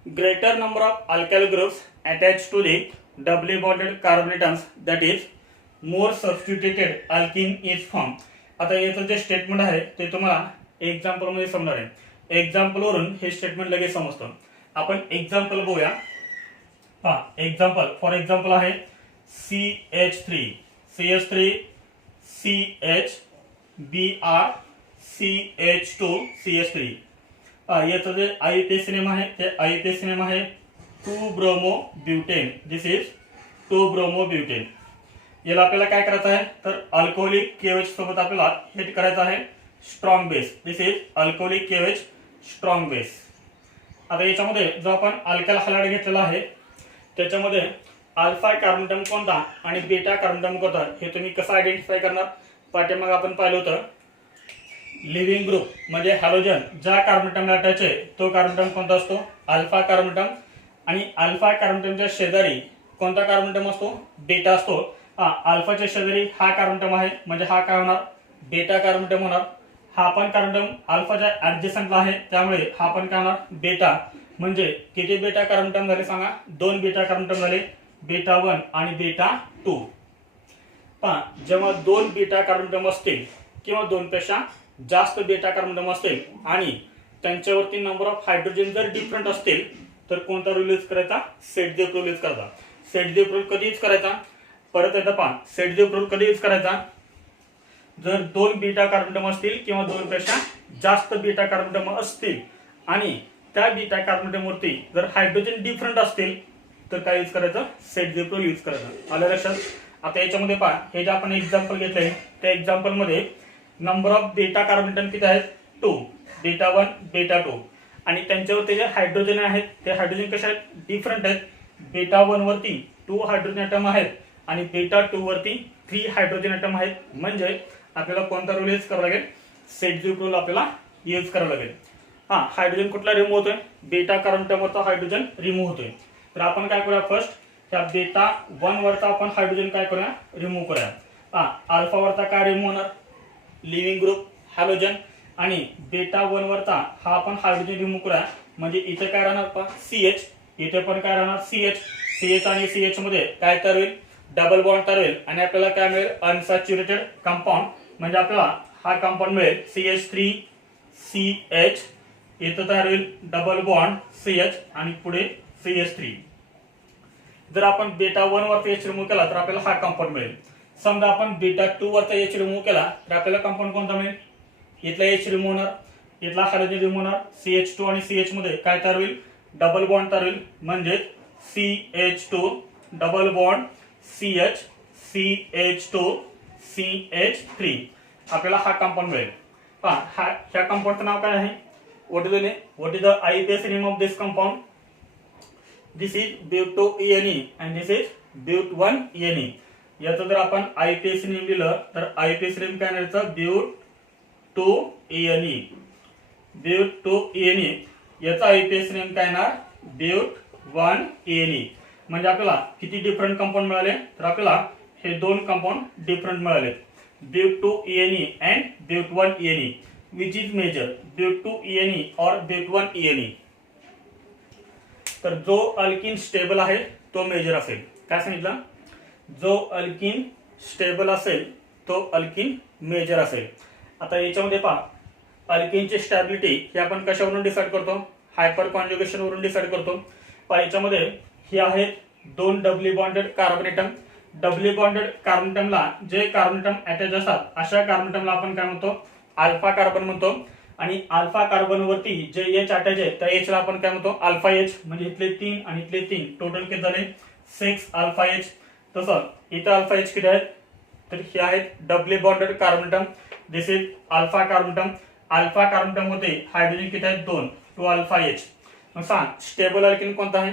greater number of alkyl groups attached to the doubly bonded carbon atoms, that is more substituted alkene is formed. आता याचं जे statement आहे ते तुम्हाला example मध्ये समजणार आहे. एक्झाम्पल वरून हे स्टेटमेंट लगेच समजतं. आपण एक्झाम्पल बघूया. एक्झाम्पल फॉर एक्झाम्पल आहे CH3 CH3 CH Br CH2 CH3. याचं जे IUPAC नेम आहे ते IUPAC नेम आहे 2-bromo-butane. This is 2-bromo-butane. याला आपल्याला काय करायचं आहे तर अल्कोहोलिक KOH सोबत आपल्याला हिट करायचं आहे strong base. This is alcoholic KOH strong base. आता याच्यामध्ये जो आपण अल्काइल हॅलाइड घेतलेला आहे त्याच्यामध्ये अल्फा कार्बन अटॉम कोणता आणि बीटा कार्बन अटॉम कोणता हे तुम्ही कसं आयडेंटिफाय करणार. पाठीमागे आपण पाहिलं होतं लिव्हिंग ग्रुप म्हणजे हॅलोजन ज्या कार्बन अटॉमला अटॅच आहे तो कार्बन अटॉम कोणता असतो अल्फा कार्बन अटॉम. आणि अल्फा कार्बन अटॉमच्या शेजारी कोणता कार्बन अटॉम असतो बीटा असतो. अल्फाच्या शेजारी हा कार्बन अटॉम आहे म्हणजे हा काय होणार बीटा कार्बन अटॉम होणार. हा पण कार्बन अटॉम अल्फाच्या ऍडजसंटला आहे त्यामुळे हा पण काय होणार बीटा. म्हणजे किती बीटा कार्बन अटॉम झाले सांगा 2 बीटा कार्बन अटॉम झाले बीटा 1 आणि बीटा 2. जेव्हा 2 बीटा कार्बन अटॉम असतील किंवा 2 पेक्षा जास्त बीटा कार्बन अटॉम असतील आणि त्यांच्यावरती नंबर ऑफ हायड्रोजन जर डिफरंट असतील तर कोणता रूल यूज करायचा सेडजेक रूल यूज करायचा. सेडजेक रूल कधी यूज करायचा परत एकदा पहा. सेडजेक रूल कधी यूज करायचा जर 2 बीटा कार्बन अटॉम असतील किंवा 2 पेक्षा जास्त बीटा कार्बन अटॉम असतील आणि त्या बीटा कार्बन अटॉम वरती जर हायड्रोजन डिफरंट असतील तर काय यूज करायचं सेडजेक रूल यूज करायचा. आलं लक्षात. आता याच्यामध्ये पहा हे जे आपण एक्झाम्पल घेतलंय त्या एक्झाम्पल मध्ये नंबर ऑफ बीटा कार्बन अटॉम किती आहेत 2 बीटा 1 बीटा 2 आणि त्यांच्यावरती जे हायड्रोजन आहेत ते हायड्रोजन कसे आहेत डिफरंट आहेत. बीटा 1 वरती 2 हायड्रोजन अटॉम आहेत आणि बीटा 2 वरती 3 हायड्रोजन अटॉम आहेत. म्हणजे आपल्याला कोणता रूल यूज करावा लागेल सेडजेक रूल आपल्याला यूज करावा लागेल. हायड्रोजन कुठला रिमूव्ह होतोय बीटा कार्बन अटॉम वरचा हायड्रोजन रिमूव्ह होतोय. तर आपण काय करूया फर्स्ट त्या बीटा 1 वरचा आपण हायड्रोजन काय करूया रिमूव्ह करूया. अल्फा वरचा काय रिमूव्ह होणार लिव्हिंग ग्रुप हॅलोजन आणि बीटा 1 वरचा हा आपण हायड्रोजन रिमूव्ह करूया. म्हणजे इथे काय राहणार पहा CH इथे पण काय राहणार CH आणि CH मध्ये काय तयार होईल डबल बॉन्ड तयार होईल आणि आपल्याला काय मिळेल अनसॅच्युरेटेड कंपाऊंड. म्हणजे आपल्याला हा कंपाऊंड मिळेल CH3CH इथं तयार होईल डबल बॉन्ड CH आणि पुढे CH3. जर आपण बीटा 1 वरचा H रिमूव्ह केला तर आपल्याला हा कंपाऊंड मिळेल. समजा आपण बीटा 2 वरचा H रिमूव्ह केला तर आपल्याला कंपाऊंड कोणता मिळेल इथला H रिमूव्ह होणार इथला हायड्रोजन रिमूव्ह होणार CH2 आणि CH मध्ये काय तयार होईल डबल बॉन्ड तयार होईल म्हणजे CH2 double bond CH CH2 CH3 आपल्याला हा कंपाऊंड मिळेल. ह्या कंपाऊंडचं नाव काय आहे what is the IUPAC name of this compound. This is butyne and this is but1ne. याचं जर आपण IUPAC नेम लिहिलं तर IUPAC नेम काय येणार but2ne. but2ne याचा IUPAC नेम काय येणार but1ne. म्हणजे आपल्याला किती डिफरंट कंपाऊंड मिळाले तर आपल्याला हे 2 कंपाऊंड डिफरंट मिळाले but2ne and but1ne. which is major but2ne or but1ne. तर जो अल्किन स्टेबल आहे तो मेजर असेल. काय सांगितलं जो अल्किन स्टेबल असेल तो अल्किन मेजर असेल. आता याच्यामध्ये पहा अल्किनची स्टॅबिलिटी हे आपण कशावरून डिसाइड करतो हायपर कॉन्जुगेशन वरून डिसाइड करतो. पहा याच्यामध्ये हे आहेत 2 doubly bonded carbon atom. Doubly bonded carbon एटमला जे कार्बन एटम अटॅच असतात अशा कार्बन एटमला आपण काय म्हणतो अल्फा कार्बन म्हणतो. आणि अल्फा कार्बन वरती जे H अटॅच आहे त्या H ला आपण काय म्हणतो अल्फा H. म्हणजे इथले 3 आणि इथले 3 टोटल किती झाले 6 अल्फा H. तसं इथं अल्फा H किती आहेत तर हे आहेत डबली bonded carbon atom. This is alpha carbon atom alpha carbon मध्ये हायड्रोजन किती आहेत 2 2 अल्फा एच. मग सांग स्टेबल अल्केन कोणता आहे?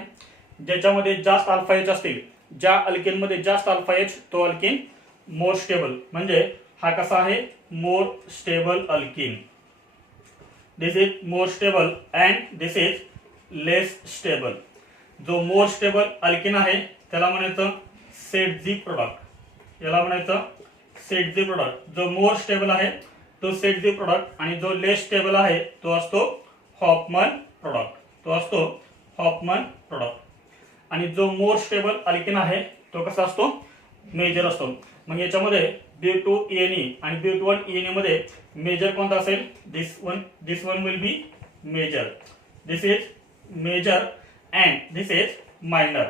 ज्याच्यामध्ये जास्त अल्फा एच असतील, ज्या अल्केन मध्ये जास्त अल्फा एच तो अल्केन मोर स्टेबल. म्हणजे हा कसा आहे? More stable alkane. This is more stable and this is less stable. जो मोर स्टेबल अल्केन आहे त्याला म्हणायचं सेट झी प्रोडक्ट. याला म्हणायचं सेट झी प्रोडक्ट. जो मोर स्टेबल आहे तो सेट झी प्रोडक्ट आणि जो लेस स्टेबल आहे तो असतो हॉफमन प्रोडक्ट. तो असतो हॉफमन प्रोडक्ट. आणि जो मोर स्टेबल अल्केन आहे तो कसा असतो? मेजर असतो. मग याच्यामध्ये ब्यूटोएनी आणि ब्यूटोएनी मध्ये मेजर कोणता असेल? This one will be major. This is major and this is minor.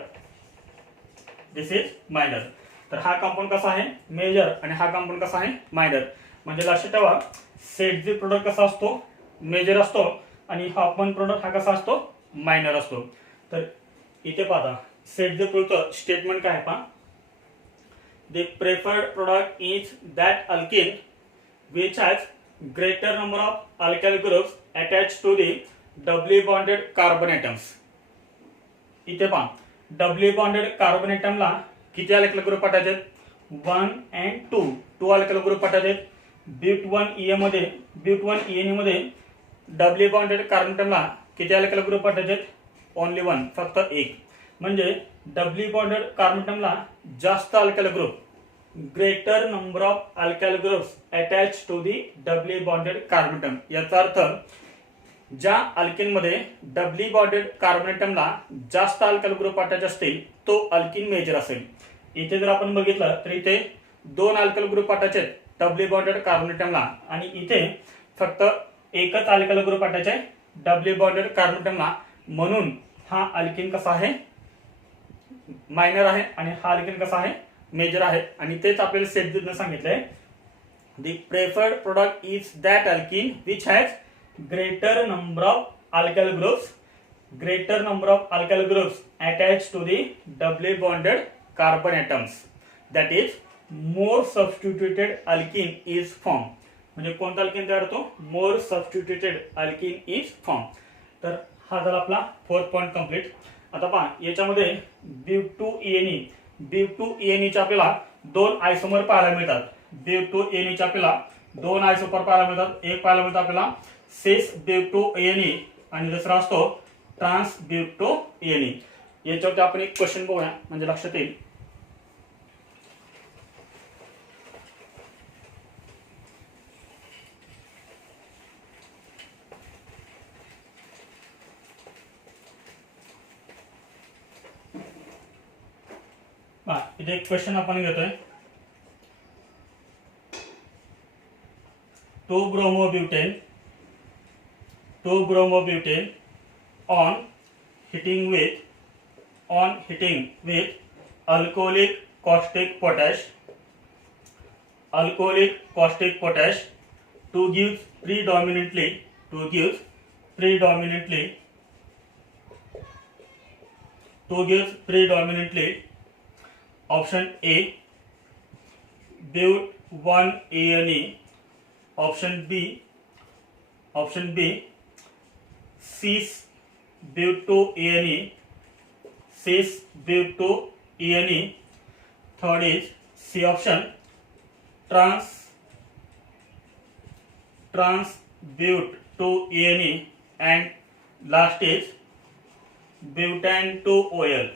This is minor. तर हा कंपाऊंड कसा आहे? मेजर. आणि हा कंपाऊंड कसा आहे? मायनर. म्हणजे लक्षात ठेवा सेट झी प्रोडक्ट कसा असतो? मेजर असतो. आणि हॉफमन प्रोडक्ट हा कसा असतो? मायनर असतो. तर इथे पाहता सेट झी प्रोडक्टचं स्टेटमेंट काय आहे पहा. The preferred product is that alkene which has greater number of alkyl groups attached to the doubly bonded carbon atoms. इथे पहा doubly bonded carbon atom ला किती अल्काइल ग्रुप अटॅच आहेत? 1 and 2 2 अल्काइल ग्रुप अटॅच आहेत. ब्यूट1 ene मध्ये doubly bonded carbon atom ला किती alkyl group attach आहेत? ओनली 1, फक्त एक. म्हणजे डबली बॉन्डेड कार्बन एटम ला जास्त alkyl group, greater number of alkyl groups attach to the doubly bonded carbon atom. याचा अर्थ ज्या अल्केन मध्ये डबली बॉन्डेड कार्बन एटम ला जास्त अल्काइल ग्रुप अटॅच असतील तो अल्किन मेजर असेल. इथे जर आपण बघितलं तर इथे 2 अल्काइल ग्रुप अटॅच आहेत डबली बॉन्डेड कार्बन एटम ला आणि इथे फक्त एकच अल्काइल ग्रुप अटॅच आहे डबली बॉन्डेड कार्बन एटम ला. म्हणून हा अल्किन कसा आहे? मायनर आहे. आणि हा अल्किन कसा आहे? मेजर आहे. आणि तेच आपल्याला सेट झीने सांगितलंय. The preferred product is that alkene which has greater number of alkyl groups attach to the doubly bonded carbon atoms. That is more substituted alkene is form. म्हणजे कोणता अल्किन तयार होतो? More substituted alkene is form. तर हा झाला आपला 4th point complete. आता पहा याच्यामध्ये ब्यूटोएनीच्या आपल्याला 2 आयसोमर पाहायला मिळतात. ब्यूटोएनीच्या आपल्याला 2 आयसोमर पाहायला मिळतात. एक पाहायला मिळतं आपल्याला सिस ब्यूटोएनी आणि दुसरा असतो ट्रान्स ब्यूटोएनी. याच्यावरती आपण एक क्वेश्चन बघूया म्हणजे लक्षात येईल. इथे एक क्वेश्चन आपण घेतोय. 2-bromobutane on heating with alcoholic caustic potash to gives predominantly option A but1ene, option B cis butoene, third is C option trans butoene, and last is butane to oil.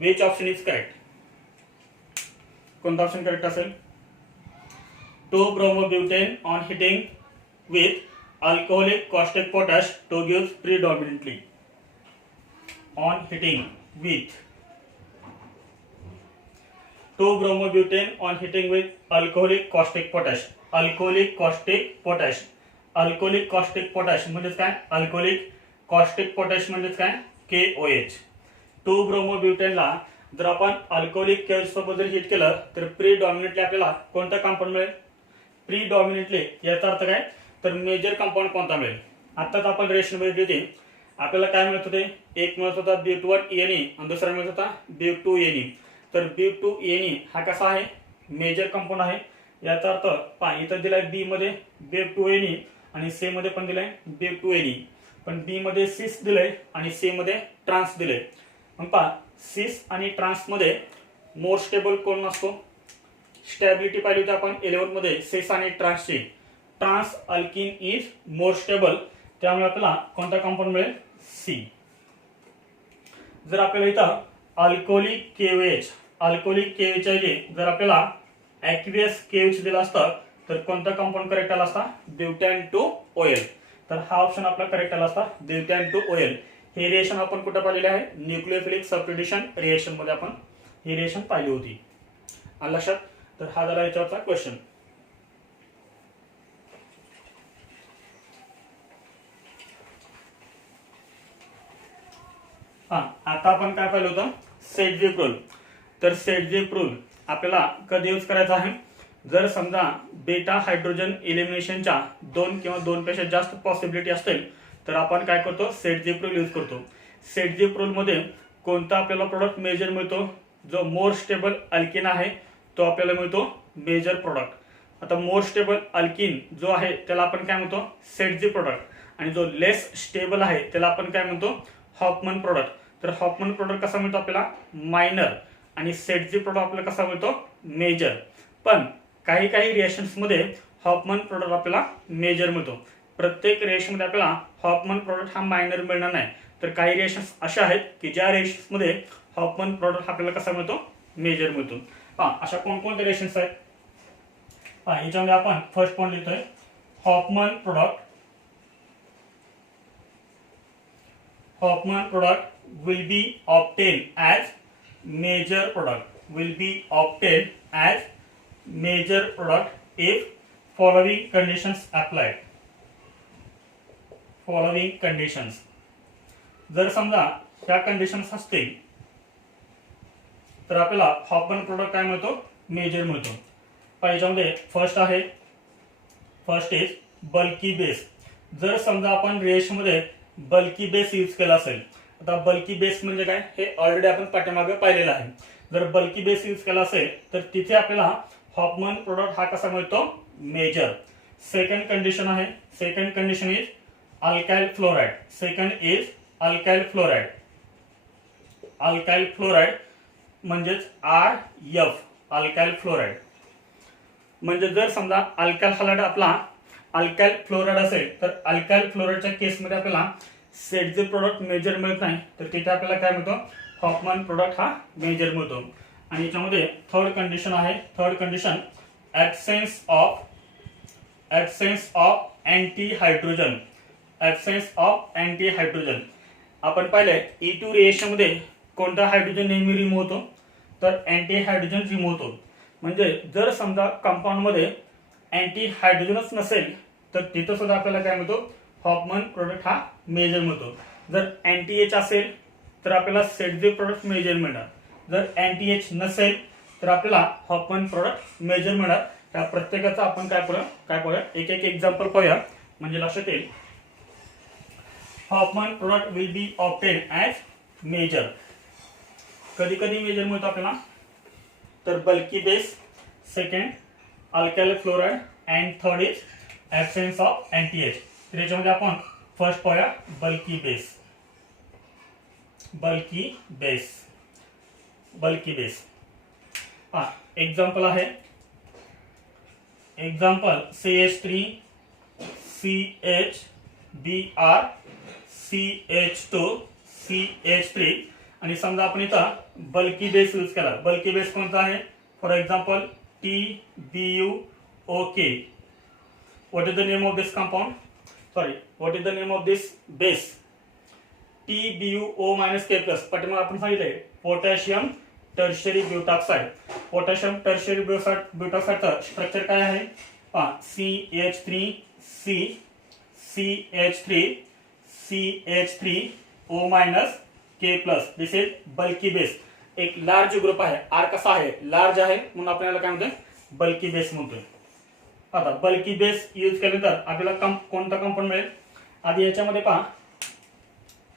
Which option is correct? कोणता option correct असेल? 2-bromobutane on heating with alcoholic caustic potash to gives predominantly. On heating with 2-bromobutane on heating with alcoholic caustic potash. Alcoholic caustic potash म्हणजेच काय? Alcoholic caustic potash म्हणजेच काय? KOH. 2-bromobutane ला जर आपण alcoholic KOH सोबत जर हीट केलं तर प्रीडॉमिनेटली आपल्याला कोणता कंपाऊंड मिळेल? प्रीडॉमिनेटली याचा अर्थ काय? तर मेजर कंपाऊंड कोणता मिळेल? आताच आपण रेशन मध्ये दिली आपल्याला काय मिळत होते? एक मिळत होता ब्यूट1ene आणि दुसरा मिळत होता ब्यूट2ene. तर ब्यूट2ene हा कसा आहे? मेजर कंपाऊंड आहे. याचा अर्थ पहा इथं दिलाय बी मध्ये BF2Ne आणि सी मध्ये पण दिलाय BF2Ne, पण बी मध्ये सिस दिलंय आणि सी मध्ये ट्रान्स दिलंय. मग पहा सिस आणि ट्रान्स मध्ये मोर स्टेबल कोण असतो? स्टॅबिलिटी पाहिली होती आपण 11 मध्ये सिस आणि ट्रान्सची. Trans alkene is more stable, त्यामुळे आपल्याला कोणता कंपाऊंड मिळेल? सी. जर आपल्याला इथं अल्कोहोलिक KOH ऐवजी जर आपल्याला ॲक्वियस KOH दिला असता तर कोणता कंपाऊंड करेक्ट आला असता? ब्युटॅन टू ऑइल. तर हा ऑप्शन आपला करेक्ट आला असता, ब्युटॅन टू ऑइल. हे रिएक्शन आपण कुठे पाहिलेले आहे? न्यूक्लियोफिलिक सबस्टिट्यूशन रिएक्शन मध्ये आपण ही रिएक्शन पाहिली होती. आलं लक्षात? तर हा झाला याच्यावरचा क्वेश्चन. आता आपण काय पाहिलं होतं? सेडजिप रूल. तर सेडजिप रूल आपल्याला कधी यूज करायचा आहे? जर समजा बेटा हायड्रोजन इलिमिनेशनच्या 2 किंवा 2 पेक्षा जास्त पॉसिबिलिटी असतील तर आपण काय करतो? सेडजिप रूल यूज करतो. सेडजिप रूल मध्ये कोणता आपल्याला प्रोडक्ट मेजर मिळतो? जो मोर स्टेबल अल्किन आहे तो आपल्याला मिळतो मेजर प्रोडक्ट. आता मोर स्टेबल अल्किन जो आहे त्याला आपण काय म्हणतो? सेडजिप प्रोडक्ट. आणि जो लेस स्टेबल आहे त्याला आपण काय म्हणतो? Hoffman product. तर हॉफमन प्रोडक्ट कसा मिळतो आपल्याला? मायनर. आणि सेडजिप प्रोडक्ट आपल्याला कसा मिळतो? मेजर. पण काही काही रिएक्शन्स मध्ये हॉफमन प्रोडक्ट आपल्याला मेजर मिळतो. प्रत्येक रिएक्शन मध्ये आपल्याला हॉफमन प्रोडक्ट हा मायनर मिळणार नाही. तर काही रिएक्शन्स अशा आहेत की ज्या रिएक्शन्स मध्ये हॉफमन प्रोडक्ट आपल्याला कसा मिळतो? मेजर मिळतो. अशा कोणकोणत्या रिएक्शन्स आहेत? याच्यामध्ये आपण फर्स्ट पॉइंट लिहितोय, Hoffman product will be obtained as major product if following conditions applied. जर समजा ह्या कंडिशन्स असतील तर आपल्याला हॉफमन प्रोडक्ट काय मिळतो? मेजर मिळतो. याच्यामध्ये फर्स्ट इज बल्की बेस. जर समजा आपण रिएक्शन मध्ये बल्की बेस यूज केला असेल, आता बल्की बेस म्हणजे काय हे ऑलरेडी आपण पाठीमागे पाहिलेलं आहे. जर बल्की बेस यूज केला असेल तर तिथे आपल्याला हॉफमन प्रोडक्ट हा कसा मिळतो? Major. Second condition is alkyl fluoride म्हणजेच RF अल्काइल फ्लोराइड. म्हणजे जर समजा अल्काइल हॅलाइड आपला अल्काइल फ्लोराइड असेल तर अल्काइल फ्लोराइडच्या केसमध्ये आपल्याला सेडजिप प्रोडक्ट मेजर मिळत नाही, तर तिथे आपल्याला काय मिळतो? हॉफमन प्रोडक्ट हा मेजर मिळतो. आणि याच्यामध्ये थर्ड कंडिशन ॲब्सेन्स ऑफ अँटीहायड्रोजन. आपण पाहिलंय E2 रिएक्शन मध्ये कोणता हायड्रोजन नेहमी रिमूव्ह होतो? तर अँटीहायड्रोजन रिमूव्ह होतो. म्हणजे जर समजा कंपाऊंड मध्ये अँटीहायड्रोजनच नसेल तर तिथं सुद्धा आपल्याला काय मिळतो? हॉफमन प्रोडक्ट हा मेजर मिळतो. जर अँटी-H असेल तर आपल्याला सेडजिप प्रोडक्ट मेजर मिळणार. जर अँटी-H नसेल तर आपल्याला हॉफमन प्रोडक्ट मेजर मिळणार. त्या प्रत्येकाचा आपण काय पाहूया एक एक्झाम्पल पाहूया म्हणजे लक्षात येईल. Hofmann product will be obtain as major. कधी कधी मेजर मिळतो आपल्याला? तर bulky base, second alkyl fluoride and third is absence of अँटी-H. तर याच्यामध्ये आपण फर्स्ट पाहूया बल्की बेस. एक्झाम्पल आहे CH3 CHBr CH2 CH3. आणि समजा आपण इथं बल्की बेस यूज केला. बल्की बेस कोणता आहे? For example TBuOK. What is the name of this compound? What is the name of this base? TBuO-K+. पाठीमागे आपण सांगितले potassium tertiary butoxide. Potassium tertiary ब्युटॉक्साइडचं स्ट्रक्चर काय आहे? CH3C CH3O-K+. This is bulky base. एक large group आहे. R कसा आहे? लार्ज आहे म्हणून आपल्याला काय म्हणतोय? बल्की बेस म्हणतोय. आता बल्की बेस यूज केल्यानंतर आपल्याला कोणता कंपाऊंड मिळेल? आधी याच्यामध्ये पहा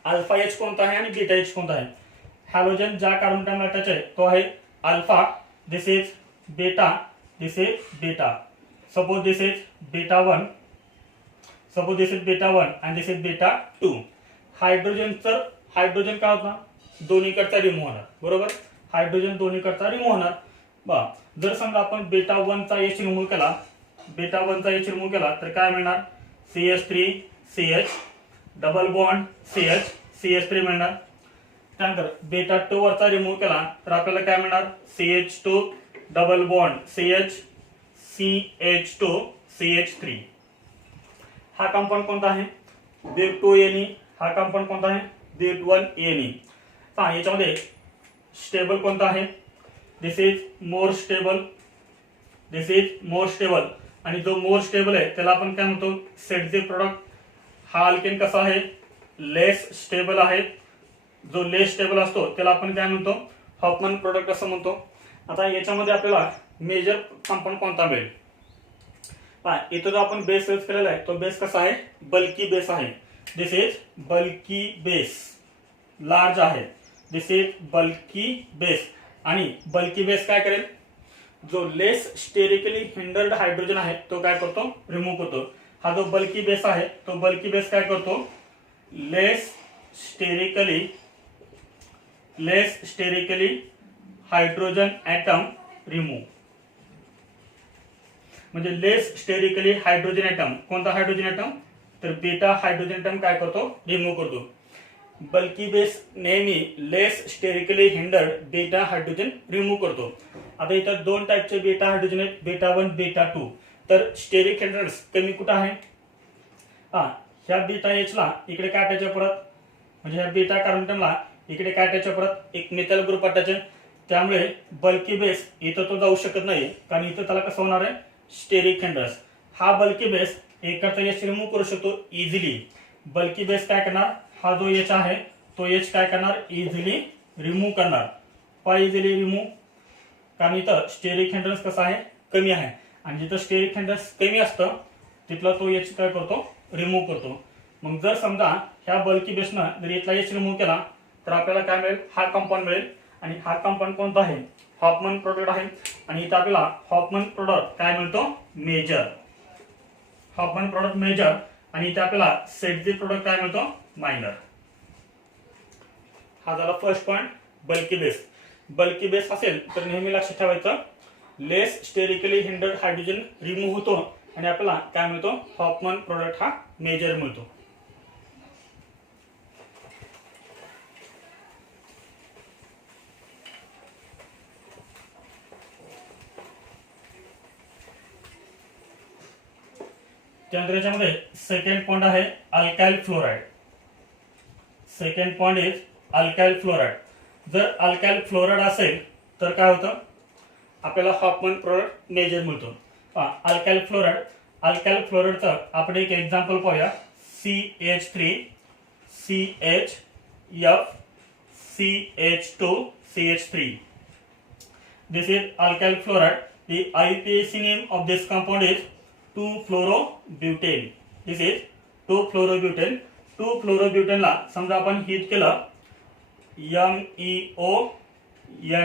अल्फा H कोणता आहे आणि बीटा H कोणता आहे? हॅलोजन ज्या कार्बन अटॅच आहे तो आहे अल्फा. दिस इज बेटा this is beta. Suppose this is beta 1. Suppose this is beta 1 and this is beta 2. Hydrogen काय होता, दोन्हीकडचा रिमूव्ह होणार, बरोबर. हायड्रोजन दोन्हीकडचा रिमूव्ह होणार. बा जर समजा आपण बेटा 1 चा H रिमूव्ह केला, बेटा 1 चा H रिमूव्ह केला तर काय मिळणार, CH3 CH double bond CH CH3 मिळणार. त्यानंतर बेटा 2 वरचा रिमूव्ह केला तर आपल्याला काय मिळणार, CH2 double bond CH CH2 CH3. हा कंपाऊंड कोणता आहे, ब्यूट 2 Ne. हा कंपाऊंड कोणता आहे, ब्यूट 1 Ne. पहा याच्यामध्ये स्टेबल कोणता आहे, this is more stable, this is more stable. आणि जो मोर स्टेबल आहे त्याला आपण काय म्हणतो, सेटझे प्रोडक्ट. हा अल्केन कसा आहे, लेस स्टेबल आहे. जो लेस स्टेबल असतो त्याला आपण काय म्हणतो, हॉफमन प्रोडक्ट असं म्हणतो. आता याच्यामध्ये आपल्याला मेजर कंपाऊंड कोणता मिळेल, पहा इथं जो आपण बेस यूज केलेला आहे तो बेस कसा आहे, बल्की बेस आहे. This is bulky base, large आहे. This is bulky base. आणि बल्की बेस काय करेल, जो लेस स्टेरिकली हिंडर्ड हायड्रोजन आहे तो काय करतो, रिमूव्ह करतो. हा जो बल्की बेस आहे तो बल्की बेस काय करतो, लेस स्टेरिकली हायड्रोजन ॲटम रिमूव्ह. म्हणजे लेस स्टेरिकली हायड्रोजन ॲटम, कोणता हायड्रोजन ॲटम, तर बेटा हायड्रोजन ॲटम काय करतो, रिमूव्ह करतो. बल्की बेस नेहमी लेस स्टेरिकली हिंडर्ड बेटा हायड्रोजन रिमूव्ह करतो. आता इथं दोन टाईपचे बेटा हायड्रोजन आहेत, बेटा 1 बेटा 2. तर स्टेरिक हिंड्रन्स कमी कुठं आहे, ह्या बेटा एचला इकडे काय अटॅच परत, म्हणजे ह्या बेटा कार्बनला इकडे काय अटॅच परत, एक मिथाइल ग्रुप अटॅच आहे. त्यामुळे बल्की बेस इथं तो जाऊ शकत नाही, कारण इथं त्याला कसं होणार आहे, स्टेरिक हिंड्रन्स. हा बल्की बेस एकदा एच रिमूव्ह करू शकतो इझिली. बल्की बेस काय करणार, हा जो एच आहे तो एच काय करणार, इझिली रिमूव्ह करणार. काय इझिली रिमूव्ह, कारण इथं स्टेरिक हिंड्रन्स कसा आहे, कमी आहे. आणि जिथं स्टेरिक हिंड्रन्स कमी असतं तिथला तो एच काय करतो, रिमूव्ह करतो. मग जर समजा ह्या बल्की बेसनं जर इथला एच रिमूव्ह केला तर आपल्याला काय मिळेल, हा कंपाऊंड मिळेल. आणि हा कंपाऊंड कोणता आहे, हॉफमन प्रोडक्ट आहे. आणि इथं आपल्याला हॉफमन प्रोडक्ट काय मिळतो, मेजर. Hoffman product major. आणि इथे आपल्याला सेटझे प्रोडक्ट काय मिळतो, मायनर. हा झाला first point, bulky base. Bulky base असेल तर नेहमी लक्षात ठेवायचं, लेस स्टेरिकली हिंडर्ड हायड्रोजन रिमूव्ह होतो आणि आपल्याला काय मिळतो, हॉफमन प्रोडक्ट हा मेजर मिळतो. त्यानंतर याच्यामध्ये सेकंड पॉइंट आहे alkyl fluoride. Second point is alkyl fluoride. जर अल्काइल फ्लोराइड असेल तर काय होतं, आपल्याला हॉफमन प्रोडक्ट मेजर मिळतो. अल्काइल फ्लोराइडचं आपण एक एक्झाम्पल पाहूया. CH3 CHF CH2 CH3. This is alkyl fluoride. The IUPAC name of this compound is 2-fluorobutane. This is 2-fluorobutane. 2-fluorobutane ला समजा आपण हीट केलं, MEO Na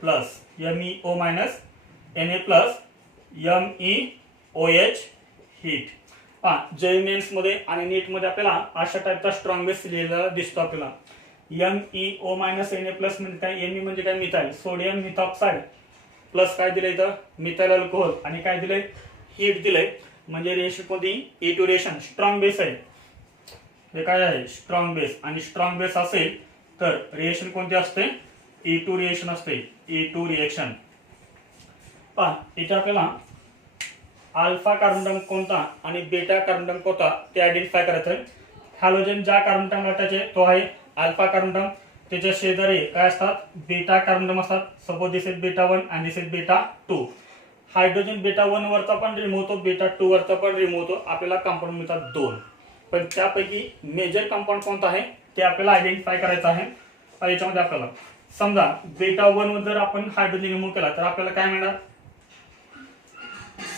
plus MEO minus Na plus MEOH heat. जे men's मध्ये आणि नीट मध्ये आपल्याला अशा टाईपचा स्ट्रॉंग बेस लिहिलेला दिसतो आपल्याला. MEO मायनस Na प्लस म्हणजे काय, Me म्हणजे काय, मिथाइल सोडियम मिथॉक्साइड प्लस काय दिलंय इथं, मिथाइल अल्कोहोल. आणि काय दिलंय, हीट दिलंय. म्हणजे रिएक्शन कोणती, E2 रिएक्शन, स्ट्रॉंग बेस आहे. हे काय आहे, स्ट्रॉंग बेस. आणि स्ट्रॉंग बेस असेल तर रिएक्शन कोणती असते, E2 रिएक्शन असते. E2 reaction. पहा इथे आपल्याला अल्फा कार्बन कोणता आणि बेटा कार्बन कोणता ते आयडेंटिफाय करायचं आहे. हॅलोजन ज्या कार्बन अटॅच आहे तो आहे अल्फा कार्बन. त्याच्या शेजारी काय असतात, बेटा कार्बन असतात. सपोज दिस इज बेटा 1 आणि दिस इज बेटा 2. हायड्रोजन बेटा 1 वरचा पण रिमूव्ह होतो, बेटा 2 वरचा पण रिमूव्ह होतो. आपल्याला कंपाऊंड मिळतात 2. पण त्यापैकी मेजर कंपाऊंड कोणता आहे ते आपल्याला आयडेंटिफाय करायचं आहे. याच्यामध्ये आपल्याला समजा बेटा 1 वर जर आपण हायड्रोजन रिमूव्ह केला तर आपल्याला काय मिळणार,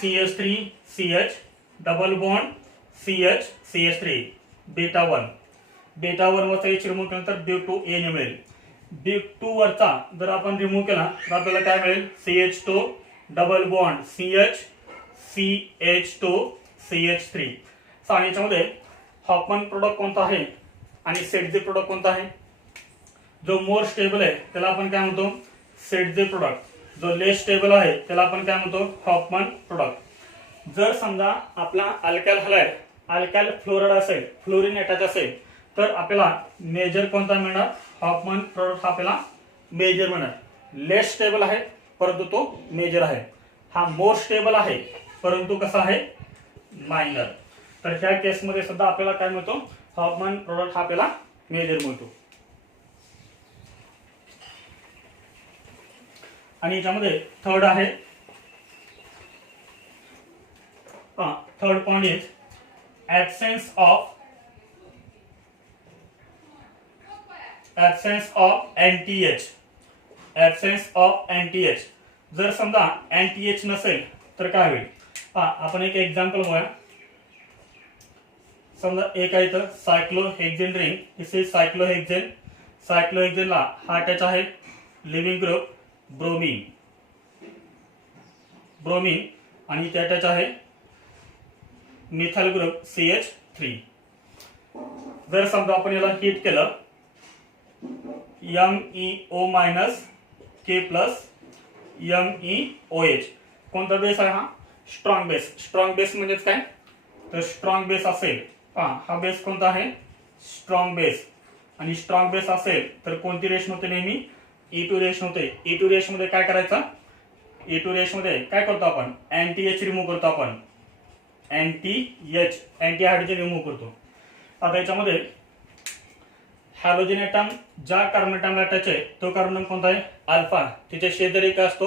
CH3 CH double bond CH CH3 बेटा 1. बेटा 1 वरचा H रिमूव्ह केला तर ब्यूट 2 Na मिळेल. ब्यूट 2 वरचा जर आपण रिमूव्ह केला तर आपल्याला काय मिळेल, CH2 double bond CH2 CH3. आणि याच्यामध्ये हॉफमन प्रोडक्ट कोणता आहे आणि सेटझे प्रोडक्ट कोणता आहे? जो मोर स्टेबल आहे त्याला आपण काय म्हणतो? सेटझे प्रोडक्ट. जो लेस स्टेबल आहे त्याला आपण काय म्हणतो? Hoffman product. जर समजा आपला अल्काइल हलाइड अल्काइल फ्लोराइड असेल, फ्लोरीन अटॅच असेल, तर आपल्याला मेजर कोणता मिळणार? हॉफमन प्रोडक्ट हा आपल्याला मेजर मिळणार. लेस स्टेबल आहे परंतु तो मेजर आहे. हा मोर स्टेबल आहे परंतु कसा आहे? मायनर. तर ह्या केसमध्ये सुद्धा आपल्याला काय मिळतो? हॉफमन प्रोडक्ट हा आपल्याला मेजर मिळतो. आणि याच्यामध्ये थर्ड आहे, third point is absence of NTH. absence of NTH. जर समजा NTH नसेल तर काय होईल? आपण एक एक्झाम्पल बघूया. समजा एक आहे तर सायक्लोहेक्झेन रिंग. This is सायक्लोहेक्झेन. सायक्लोहेक्झेनला हा अटॅच आहे लिव्हिंग ग्रुप ब्रोमीन. ब्रोमीन आणि ते अटॅच आहे मिथाइल ग्रुप CH3. जर समजा आपण याला हीट केलं MEO K प्लस MEOH. कोणता बेस आहे हा? Strong base. स्ट्रॉंग बेस म्हणजेच काय? तर स्ट्रॉंग बेस असेल, हा बेस कोणता आहे? Strong base. आणि स्ट्रॉंग बेस असेल तर कोणती रेशन होते? नेहमी E2 रेशन होते. E2 रेशन मध्ये काय करायचं? E2 रेशन मध्ये काय करतो आपण? NTH रिमूव्ह करतो आपण. NTH अँटी हायड्रोजन रिमूव्ह करतो. आता याच्यामध्ये हॅलोजन ॲटम ज्या कार्बन ॲटमला अटॅच आहे तो कार्बन कोणता आहे? अल्फा. तिच्या शेजारी काय असतो?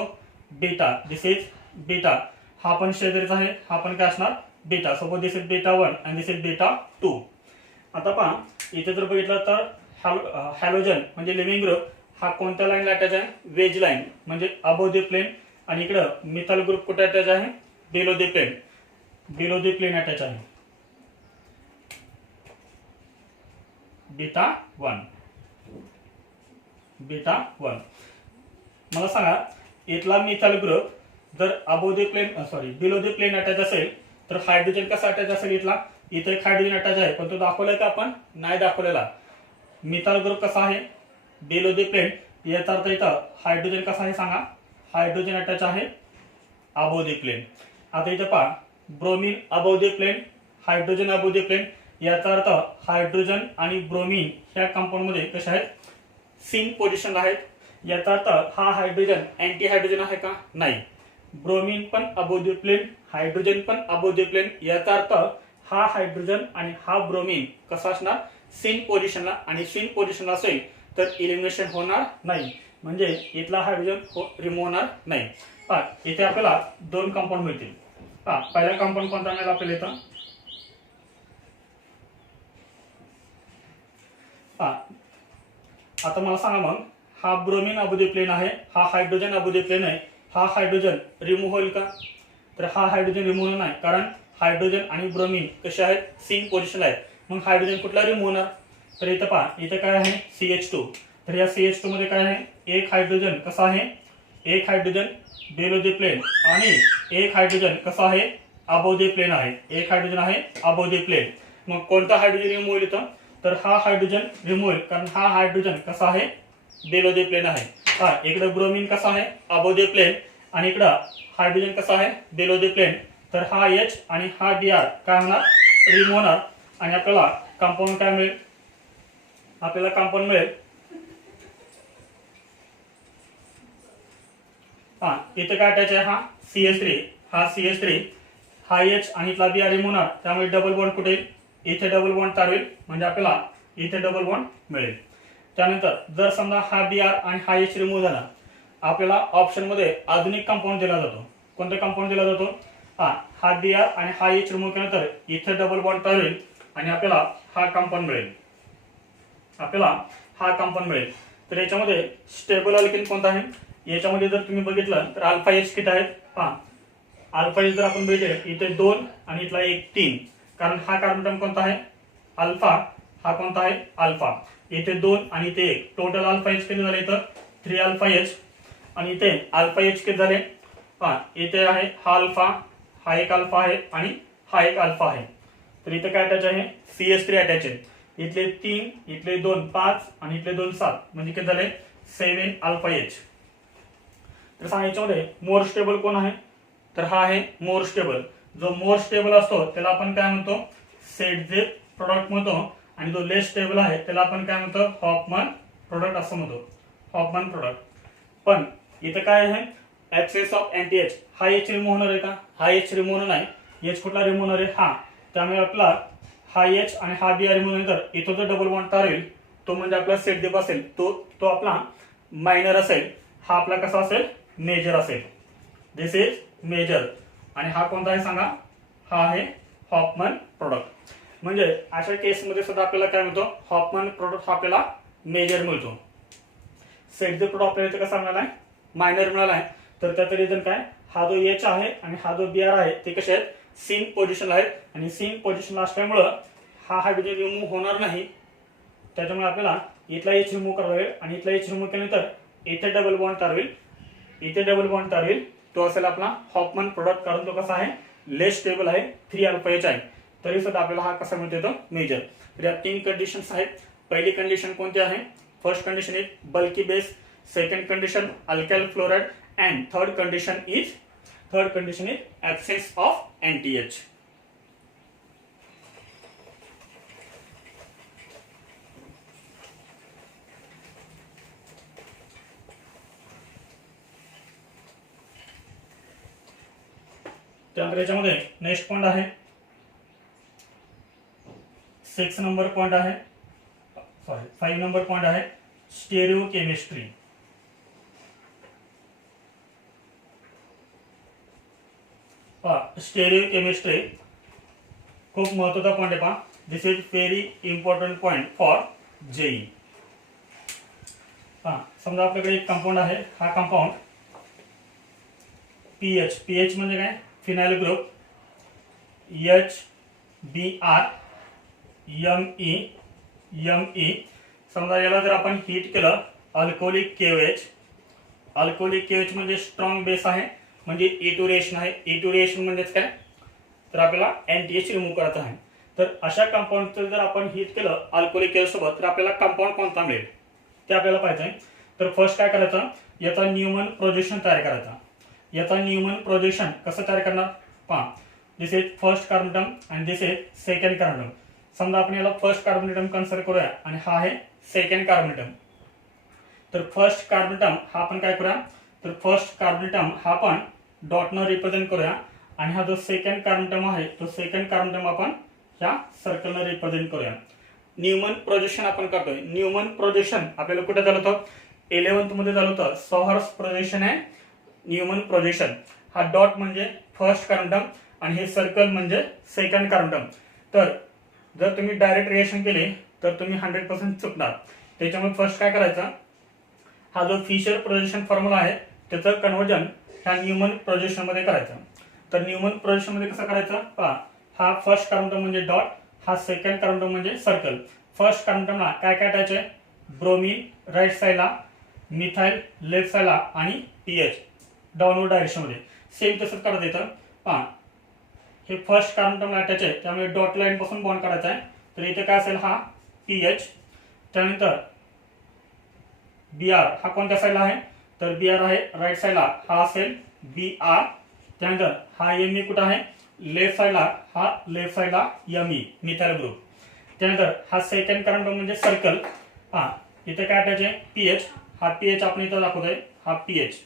बीटा. This is beta. हा पण शेजारीचा आहे, हा पण काय असणार? Beta. Suppose this is beta 1 and this is beta 2. आता पहा इथे जर बघितलं तर हॅलोजन म्हणजे लिव्हिंग ग्रुप हा कोणत्या लाईनला अटॅच आहे? वेज लाईन म्हणजे अबोव द प्लेन. आणि इकडं मिथाइल ग्रुप कुठे अटॅच आहे? Below the plane. Below the plane attach आहे. बीटा 1. बीटा 1. मला सांगा इथला मिथाइल ग्रुप जर above the plane below the plane attach असेल तर हायड्रोजन कसा अटॅच असेल? इथला इथे एक हायड्रोजन अटॅच आहे पण तो दाखवलाय का आपण? नाही दाखवलेला. मिथाइल ग्रुप कसा आहे? Below the plane. याचा अर्थ इथं हायड्रोजन कसा आहे सांगा? हायड्रोजन अटॅच आहे अबोव द प्लेन. आता इथं पहा bromine above the plane, hydrogen above the plane. याचा अर्थ हायड्रोजन आणि ब्रोमीन ह्या कंपाऊंड मध्ये कशा आहेत? सिन पोझिशन आहेत. याचा अर्थ हा हायड्रोजन अँटी हायड्रोजन आहे का? नाही. ब्रोमीन पण अबोव द प्लेन, हायड्रोजन पण अबोव द प्लेन. याचा अर्थ हा हायड्रोजन आणि हा ब्रोमीन कसा असणार? सिन पोझिशनला. आणि सिन पोझिशनला असेल तर इलिमिनेशन होणार नाही, म्हणजे इथला हायड्रोजन रिमूव्ह होणार नाही. इथे आपल्याला दोन कंपाऊंड मिळतील. पहिला कंपाऊंड कोणता मिळेल आपल्याला इथं? आता मला सांगा मग हा ब्रोमीन अबोव द प्लेन आहे, हा हायड्रोजन अबोव द प्लेन आहे. हा हायड्रोजन रिमूव्ह होईल का? तर हा हायड्रोजन रिमूव्ह नाही, कारण हायड्रोजन आणि ब्रोमीन कसे आहेत? सिन पोझिशन आहेत. मग हायड्रोजन कुठला रिमूव्ह होणार? तर इथं पहा इथं काय आहे? CH2. तर या CH2 मध्ये काय आहे? एक हायड्रोजन कसा आहे? एक हायड्रोजन बिलो द प्लेन आणि एक हायड्रोजन कसा आहे? अबोव द प्लेन आहे. एक हायड्रोजन आहे अबोव द प्लेन. मग कोणता हायड्रोजन रिमूव्ह होईल इथं? तर हा हायड्रोजन रिमूव्ह होईल, कारण हा हायड्रोजन कसा आहे? बिलो द प्लेन आहे. इकडे ब्रोमीन कसा आहे? Above the plane. आणि इकडं हायड्रोजन कसा आहे? Below the plane. तर हा H आणि हा Br काय होणार? रिमूव्ह होणार. आणि आपल्याला कंपाऊंड काय मिळेल? आपल्याला कंपाऊंड मिळेल इथे काय अटॅच आहे? हा CH3. हा CH3 हा H आणि इथला Br रिमूव्ह होणार, त्यामुळे डबल बॉन्ड कुठे येईल? इथे डबल बॉन्ड तयार होईल, म्हणजे आपल्याला इथे डबल बॉन्ड मिळेल. त्यानंतर जर समजा हा Br आणि हा H रिमूव्ह झाला, आपल्याला ऑप्शन मध्ये अजून एक कंपाऊंड दिला जातो. कोणता कंपाऊंड दिला जातो? हा Br आणि हा H रिमूव्ह केल्यानंतर इथे डबल बॉन्ड तयार होईल आणि आपल्याला हा कंपाऊंड मिळेल. आपल्याला हा कंपाऊंड मिळेल. तर याच्यामध्ये स्टेबल अल्केन कोणता आहे? याच्यामध्ये जर तुम्ही बघितलं तर अल्फा H किती आहेत? अल्फा H जर आपण बघितले इथे 2 आणि इथला 1 3, कारण हा कार्बन कोणता आहे? अल्फा. हा कोणता आहे? अल्फा. इथे 2 आणि इथे 1, टोटल अल्फा H किती झाले? इथं 3 अल्फा H. आणि इथे अल्फा H किती झाले? पहा इथे आहे हा अल्फा, हा एक अल्फा आहे आणि हा एक अल्फा आहे. तर इथे काय अटॅच आहे CH3 अटॅच आहे. इथले 3, इथले 2 5 आणि इथले 2 7 म्हणजे किती झाले 7 अल्फा H. तर सांगा याच्यामध्ये मोर स्टेबल कोण आहे, तर हा आहे मोर स्टेबल. जो मोर स्टेबल असतो त्याला आपण काय म्हणतो सेटझेप प्रोडक्ट म्हणतो आणि जो लेस स्टेबल आहे त्याला आपण काय म्हणतो हॉफमन प्रोडक्ट असं म्हणतो, हॉफमन प्रोडक्ट. पण इथं काय आहे ऍब्सेन्स ऑफ अँटी एच. हा एच रिमूव्ह होणार आहे का, हा एच रिमूव्ह होणार नाही. एच कुठला रिमूव्ह होणार आहे हा, त्यामुळे आपला हा एच आणि हा बी रिमूव्ह नंतर इथं जो डबल बॉन्ड तयार होईल तो म्हणजे आपला सेट डिप असेल, तो आपला मायनर असेल. हा आपला कसा असेल मेजर असेल. दिस इज मेजर. आणि हा कोणता आहे सांगा, हा आहे हॉफमन प्रोडक्ट. म्हणजे अशा केसमध्ये सुद्धा आपल्याला काय मिळतो हॉफमन प्रोडक्ट हा आपल्याला मेजर मिळतो. सेट द प्रोडक्ट आपल्याला इथे कसा मिळाला आहे मायनर मिळाला आहे. तर त्याचं रिझन काय, हा जो एच आहे आणि हा जो बीआर आहे ते कसे आहेत सिंक पोझिशनला आहेत. आणि सिंक पोझिशनला असल्यामुळं हा हायड्रोजन रिमूव्ह होणार नाही. त्याच्यामुळे आपल्याला इथला एच रिमूव्ह करावा लागेल आणि इथला एच रिमूव्ह केल्यानंतर इथे डबल बॉन्ड तयार होईल, इथे डबल बॉन्ड तयार होईल. तो असेल आपला हॉफमन प्रोडक्ट. कारण तो कसा आहे लेस स्टेबल आहे 3 अल्फा एच आहे. तरी सुद्धा आपल्याला हा कसा मिळतो तो मेजर. तर या 3 कंडिशन्स आहेत. पहिली कंडिशन कोणती आहे, first condition is bulky base, second condition alkyl fluoride and third condition is absence of anti H. त्यानंतर याच्यामध्ये नेक्स्ट पॉइंट आहे 6 नंबर पॉइंट आहे, सॉरी 5 नंबर पॉइंट आहे स्टेरिओ केमिस्ट्री. स्टेरिओ केमिस्ट्री खूप महत्वाचा पॉइंट आहे. पहा this is very important point for JEE. समजा आपल्याकडे एक कंपाऊंड आहे, हा कंपाऊंड पीएच, पीएच म्हणजे काय फिनाइल ग्रुप HBr ME. समजा याला जर आपण हीट केलं अल्कोहोलिक KOH, अल्कोहोलिक KOH म्हणजे स्ट्रॉंग बेस आहे म्हणजे E2 रिएक्शन आहे. E2 रिएक्शन म्हणजेच काय, तर आपल्याला NTH रिमूव्ह करायचा आहे. तर अशा कंपाऊंडचं जर आपण हीट केलं अल्कोहोलिक KOH सोबत तर आपल्याला कंपाऊंड कोणता मिळेल ते आपल्याला पाहिजे आहे. तर फर्स्ट काय करायचं, याचा न्यूमन प्रोजेक्शन तयार करायचा. याचा न्यूमन प्रोजेक्शन कसं तयार करणार, पहा this is first carbon term आणि दिस इज सेकंड कार्बन टर्म. समजा आपण याला फर्स्ट कार्बन टर्म कन्सिडर करूया आणि हा आहे सेकंड कार्बन टर्म. तर फर्स्ट कार्बन टर्म हा आपण काय करूया, तर फर्स्ट कार्बन टर्म हा आपण डॉटनं रिप्रेझेंट करूया आणि हा जो सेकंड कार्बन टर्म आहे तो सेकंड कार्बन टर्म आपण ह्या सर्कलनं रिप्रेझेंट करूया. न्यूमन प्रोजेक्शन आपण करतोय. न्यूमन प्रोजेक्शन आपल्याला कुठे झालं होतं 11th मध्ये झालं होतं. सॉहर्स प्रोजेक्शन आहे न्यूमन प्रोजेक्शन. हा डॉट म्हणजे फर्स्ट कार्बन टर्म आणि हे सर्कल म्हणजे सेकंड कार्बन टर्म. तर जर तुम्ही डायरेक्ट रिएक्शन केले तर तुम्ही 100% चुकणार. त्याच्यामुळे फर्स्ट काय करायचं, हा जो फिशर प्रोजेक्शन फॉर्म्युला आहे त्याचं कन्वर्जन ह्या न्यूमन प्रोजेक्शन मध्ये करायचं. तर न्यूमन प्रोजेक्शन मध्ये कसं करायचं, पहा हा फर्स्ट कार्बन टर्म म्हणजे डॉट, हा सेकंड कार्बन टर्म म्हणजे सर्कल. फर्स्ट कार्बन टर्मला काय काय टाकायचं आहे, ब्रोमीन राईट साईडला, मिथाइल लेफ्ट साईडला आणि पीएच डाऊनवर्ड डायरेक्शन मध्ये. सेम तसंच करायचं येतं. पहा हे फर्स्ट कार्बन टर्मला अटॅच आहे त्यामुळे डॉट लाईन पासून बॉन्ड करायचा आहे. तर इथे काय असेल हा पीएच. त्यानंतर बीआर हा कोणत्या साईडला आहे, तर बीआर आहे राईट साईडला, हा असेल बीआर. त्यानंतर हा एमई कुठं आहे लेफ्ट साईडला, हा लेफ्ट साईडला एमई मिथाइल ग्रुप. त्यानंतर हा सेकंड कार्बन टर्म म्हणजे सर्कल. हा इथे काय अटॅच आहे पीएच, हा पीएच आपण इथं दाखवतोय, हा पीएच.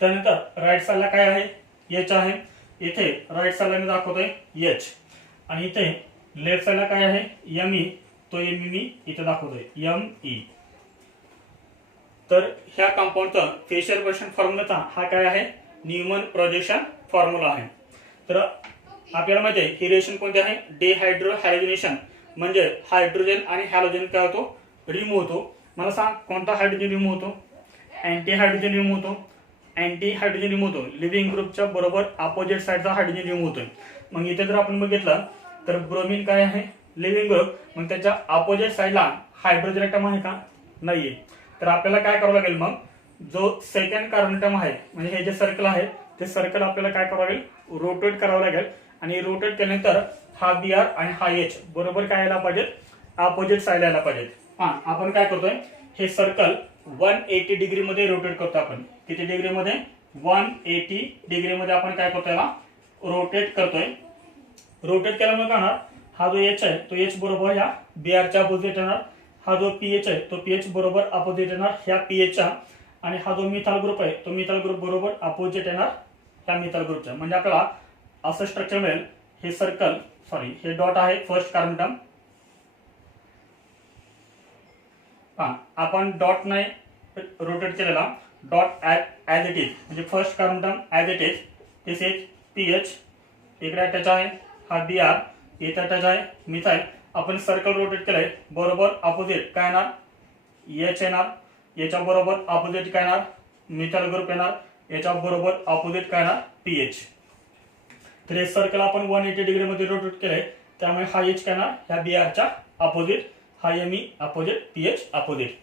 त्यानंतर राईट साईडला काय आहे एच आहे, इथे राईट साईडला मी दाखवतोय एच. आणि इथे लेफ्ट साईडला काय आहे एमई, तो एमई मी इथे दाखवतोय एमई. तर ह्या कंपाऊंडचा फिशर प्रोजेक्शन फॉर्म्युलाचा हा काय आहे न्यूमन प्रोजेक्शन फॉर्म्युला आहे. तर आपल्याला माहिती आहे ही रिएक्शन कोणती आहे डिहायड्रो हॅलोजिनेशन. म्हणजे हायड्रोजन आणि हॅलोजन काय होतो रिमूव्ह होतो. मला सांग कोणता हायड्रोजन रिमूव्ह होतो, अँटी हायड्रोजन रिमूव्ह होतो. अँटी हायड्रोजन रिमूव्ह होतो लिव्हिंग ग्रुपच्या बरोबर अपोजिट साईडचा हायड्रोजन रिमूव्ह होतोय. मग इथे जर आपण बघितलं तर ब्रोमीन काय आहे लिव्हिंग ग्रुप, मग त्याच्या अपोजिट साईडला हायड्रोजन ॲटम आहे का नाहीये. तर आपल्याला काय करावं लागेल, मग जो सेकंड कार्बन टर्म आहे म्हणजे हे जे सर्कल आहे ते सर्कल आपल्याला काय करावं लागेल, रोटेट करावं लागेल. आणि रोटेट केल्यानंतर हा Br आणि हा H बरोबर काय यायला पाहिजे, अपोजिट साईडला यायला पाहिजे. आपण काय करतोय, हे सर्कल 180 डिग्री मध्ये रोटेट करतो. आपण किती डिग्री मध्ये, 180 डिग्री मध्ये आपण काय करतोय, याला रोटेट करतोय. रोटेट केल्यामुळे काय होणार, हा जो H आहे तो H बरोबर ह्या Br च्या अपोजिट येणार. हा जो पीएच आहे तो पीएच बरोबर अपोजिट येणार ह्या पीएच च्या. आणि हा जो मिथाइल ग्रुप आहे तो मिथाइल ग्रुप बरोबर अपोजिट येणार ह्या मिथाइल ग्रुपच्या. म्हणजे आपल्याला असं स्ट्रक्चर मिळेल. हे सर्कल सॉरी हे डॉट आहे फर्स्ट कार्बन टर्म. आपण डॉट नाही रोटेट केलेला, डॉट ऍज इट इज म्हणजे first carbon term as it is. This is pH, इकडे अटॅच आहे हा Br, इथे अटॅच आहे मिथाइल. आपण सर्कल रोटेट केलंय बरोबर अपोजिट काय येणार, H येणार. याच्या बरोबर अपोजिट काय येणार, मिथाइल ग्रुप येणार. याच्या बरोबर अपोजिट काय येणार, पीएच. तर हे सर्कल आपण 180 डिग्री मध्ये रोटेट केलंय त्यामुळे हा H काय येणार ह्या Br च्या अपोजिट, हा Me अपोजिट, पीएच अपोजिट.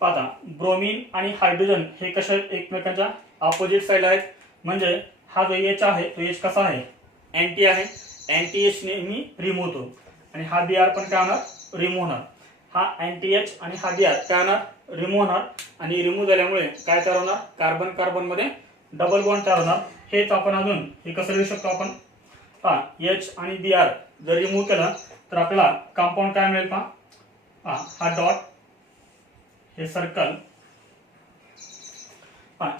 आता ब्रोमीन आणि हायड्रोजन हे कशा एकमेकांच्या अपोजिट साईडला आहेत. म्हणजे हा जो H आहे तो H कसा आहे, अँटी आहे. अँटी H नेहमी रिमूव्ह होतो. आणि हा Br पण काय होणार, रिमूव्ह होणार. हा अँटी H आणि हा Br काय होणार, रिमूव्ह होणार. आणि रिमूव्ह झाल्यामुळे काय तयार होणार, कार्बन कार्बन मध्ये डबल बॉन्ड तयार होणार. हेच आपण अजून हे कसं लिहू शकतो आपण, H आणि Br जर रिमूव्ह केलं तर आपल्याला कंपाऊंड काय मिळेल. हा डॉट, हे सर्कल.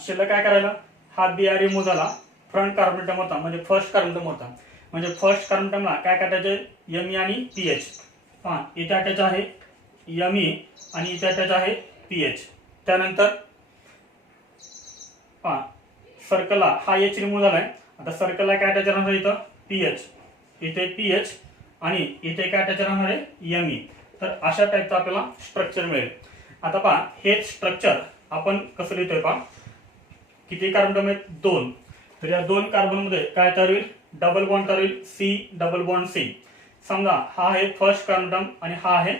शिल्लक काय करायला, हा Br रिमूव्ह झाला, फ्रंट कार्बन टर्म होता म्हणजे फर्स्ट कार्बन टर्म होता. म्हणजे फर्स्ट कार्बन टर्मला काय करायचे, Me आणि पीएच. इथे अटॅच आहे Me आणि इथे अटॅच आहे पीएच. त्यानंतर सर्कलला हा H रिमूव्ह झालाय. आता सर्कलला काय अटॅच राहणार इथं, पीएच, इथे पीएच आणि इथे काय अटॅच राहणार आहे, Me. तर अशा टाईपचं आपल्याला स्ट्रक्चर मिळेल. आता हेच स्ट्रक्चर आपण कसं लिहितोय किती कार्बन टर्म आहेत, 2. तर या 2 कार्बन मध्ये काय तयार होईल, डबल बॉन्ड तयार होईल, C डबल बॉन्ड C. समजा हा आहे फर्स्ट कार्बन टर्म आणि हा आहे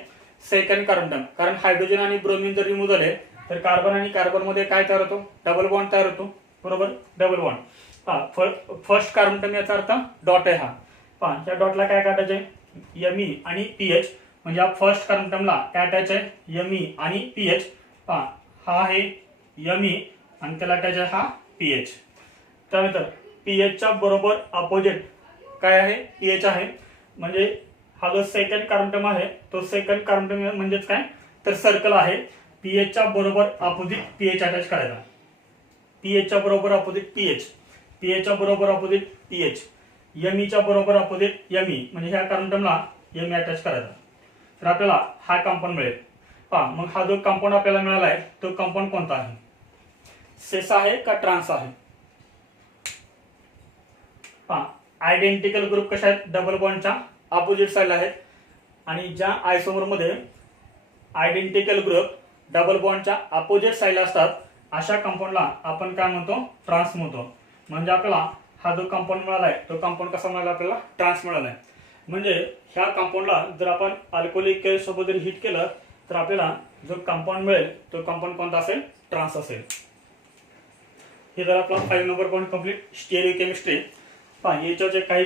सेकंड कार्बन टर्म. कारण हायड्रोजन आणि ब्रोमीन जर रिमूव्ह झाले तर कार्बन आणि कार्बन मध्ये काय तयार होतो, डबल बॉन्ड तयार होतो. बरोबर, double bond. First carbon term याचा अर्थ डॉट आहे हा. त्या डॉटला काय काढायचे, Me आणि पीएच. म्हणजे हा फर्स्ट कार्बन टर्मला काय अटॅच आहे, Me आणि पीएच. हा आहे Me आणि त्याला अटॅच आहे हा पीएच. त्यानंतर पीएच च्या बरोबर अपोजिट काय आहे, पीएच आहे. म्हणजे हा जो सेकंड कार्बन टर्म आहे तो सेकंड कार्बन टर्म म्हणजेच काय, तर सर्कल आहे. पीएच च्या बरोबर अपोजिट पीएच अटॅच करायचा. पीएच च्या बरोबर अपोजिट पीएच, पीएच च्या बरोबर अपोजिट पीएच, Me च्या बरोबर अपोजिट Me. म्हणजे ह्या कार्बन टर्मला Me अटॅच करायचा. तर आपल्याला हा कंपाऊंड मिळेल. मग हा जो कंपाऊंड आपल्याला मिळाला आहे तो कंपाऊंड कोणता आहे, सेस आहे का ट्रान्स आहे. आयडेंटिकल ग्रुप कशा आहेत, डबल बॉन्डच्या अपोजिट साईडला आहेत. आणि ज्या आयसोमर मध्ये आयडेंटिकल ग्रुप डबल बॉन्डच्या अपोजिट साईडला असतात अशा कंपाऊंडला आपण काय म्हणतो, ट्रान्स म्हणतो. म्हणजे आपल्याला हा जो कंपाऊंड मिळाला आहे तो कंपाऊंड कसा मिळाला, आपल्याला ट्रान्स मिळाला आहे. म्हणजे ह्या कंपाऊंडला जर आपण अल्कोहोलिक सोबत जर हिट केलं तर आपल्याला जो कंपाऊंड मिळेल तो कंपाऊंड कोणता असेल, ट्रान्स असेल. हे जर आपला 5 नंबर पॉईंट कंप्लीट स्टिअरियोकेमिस्ट्री. याच्याचे काही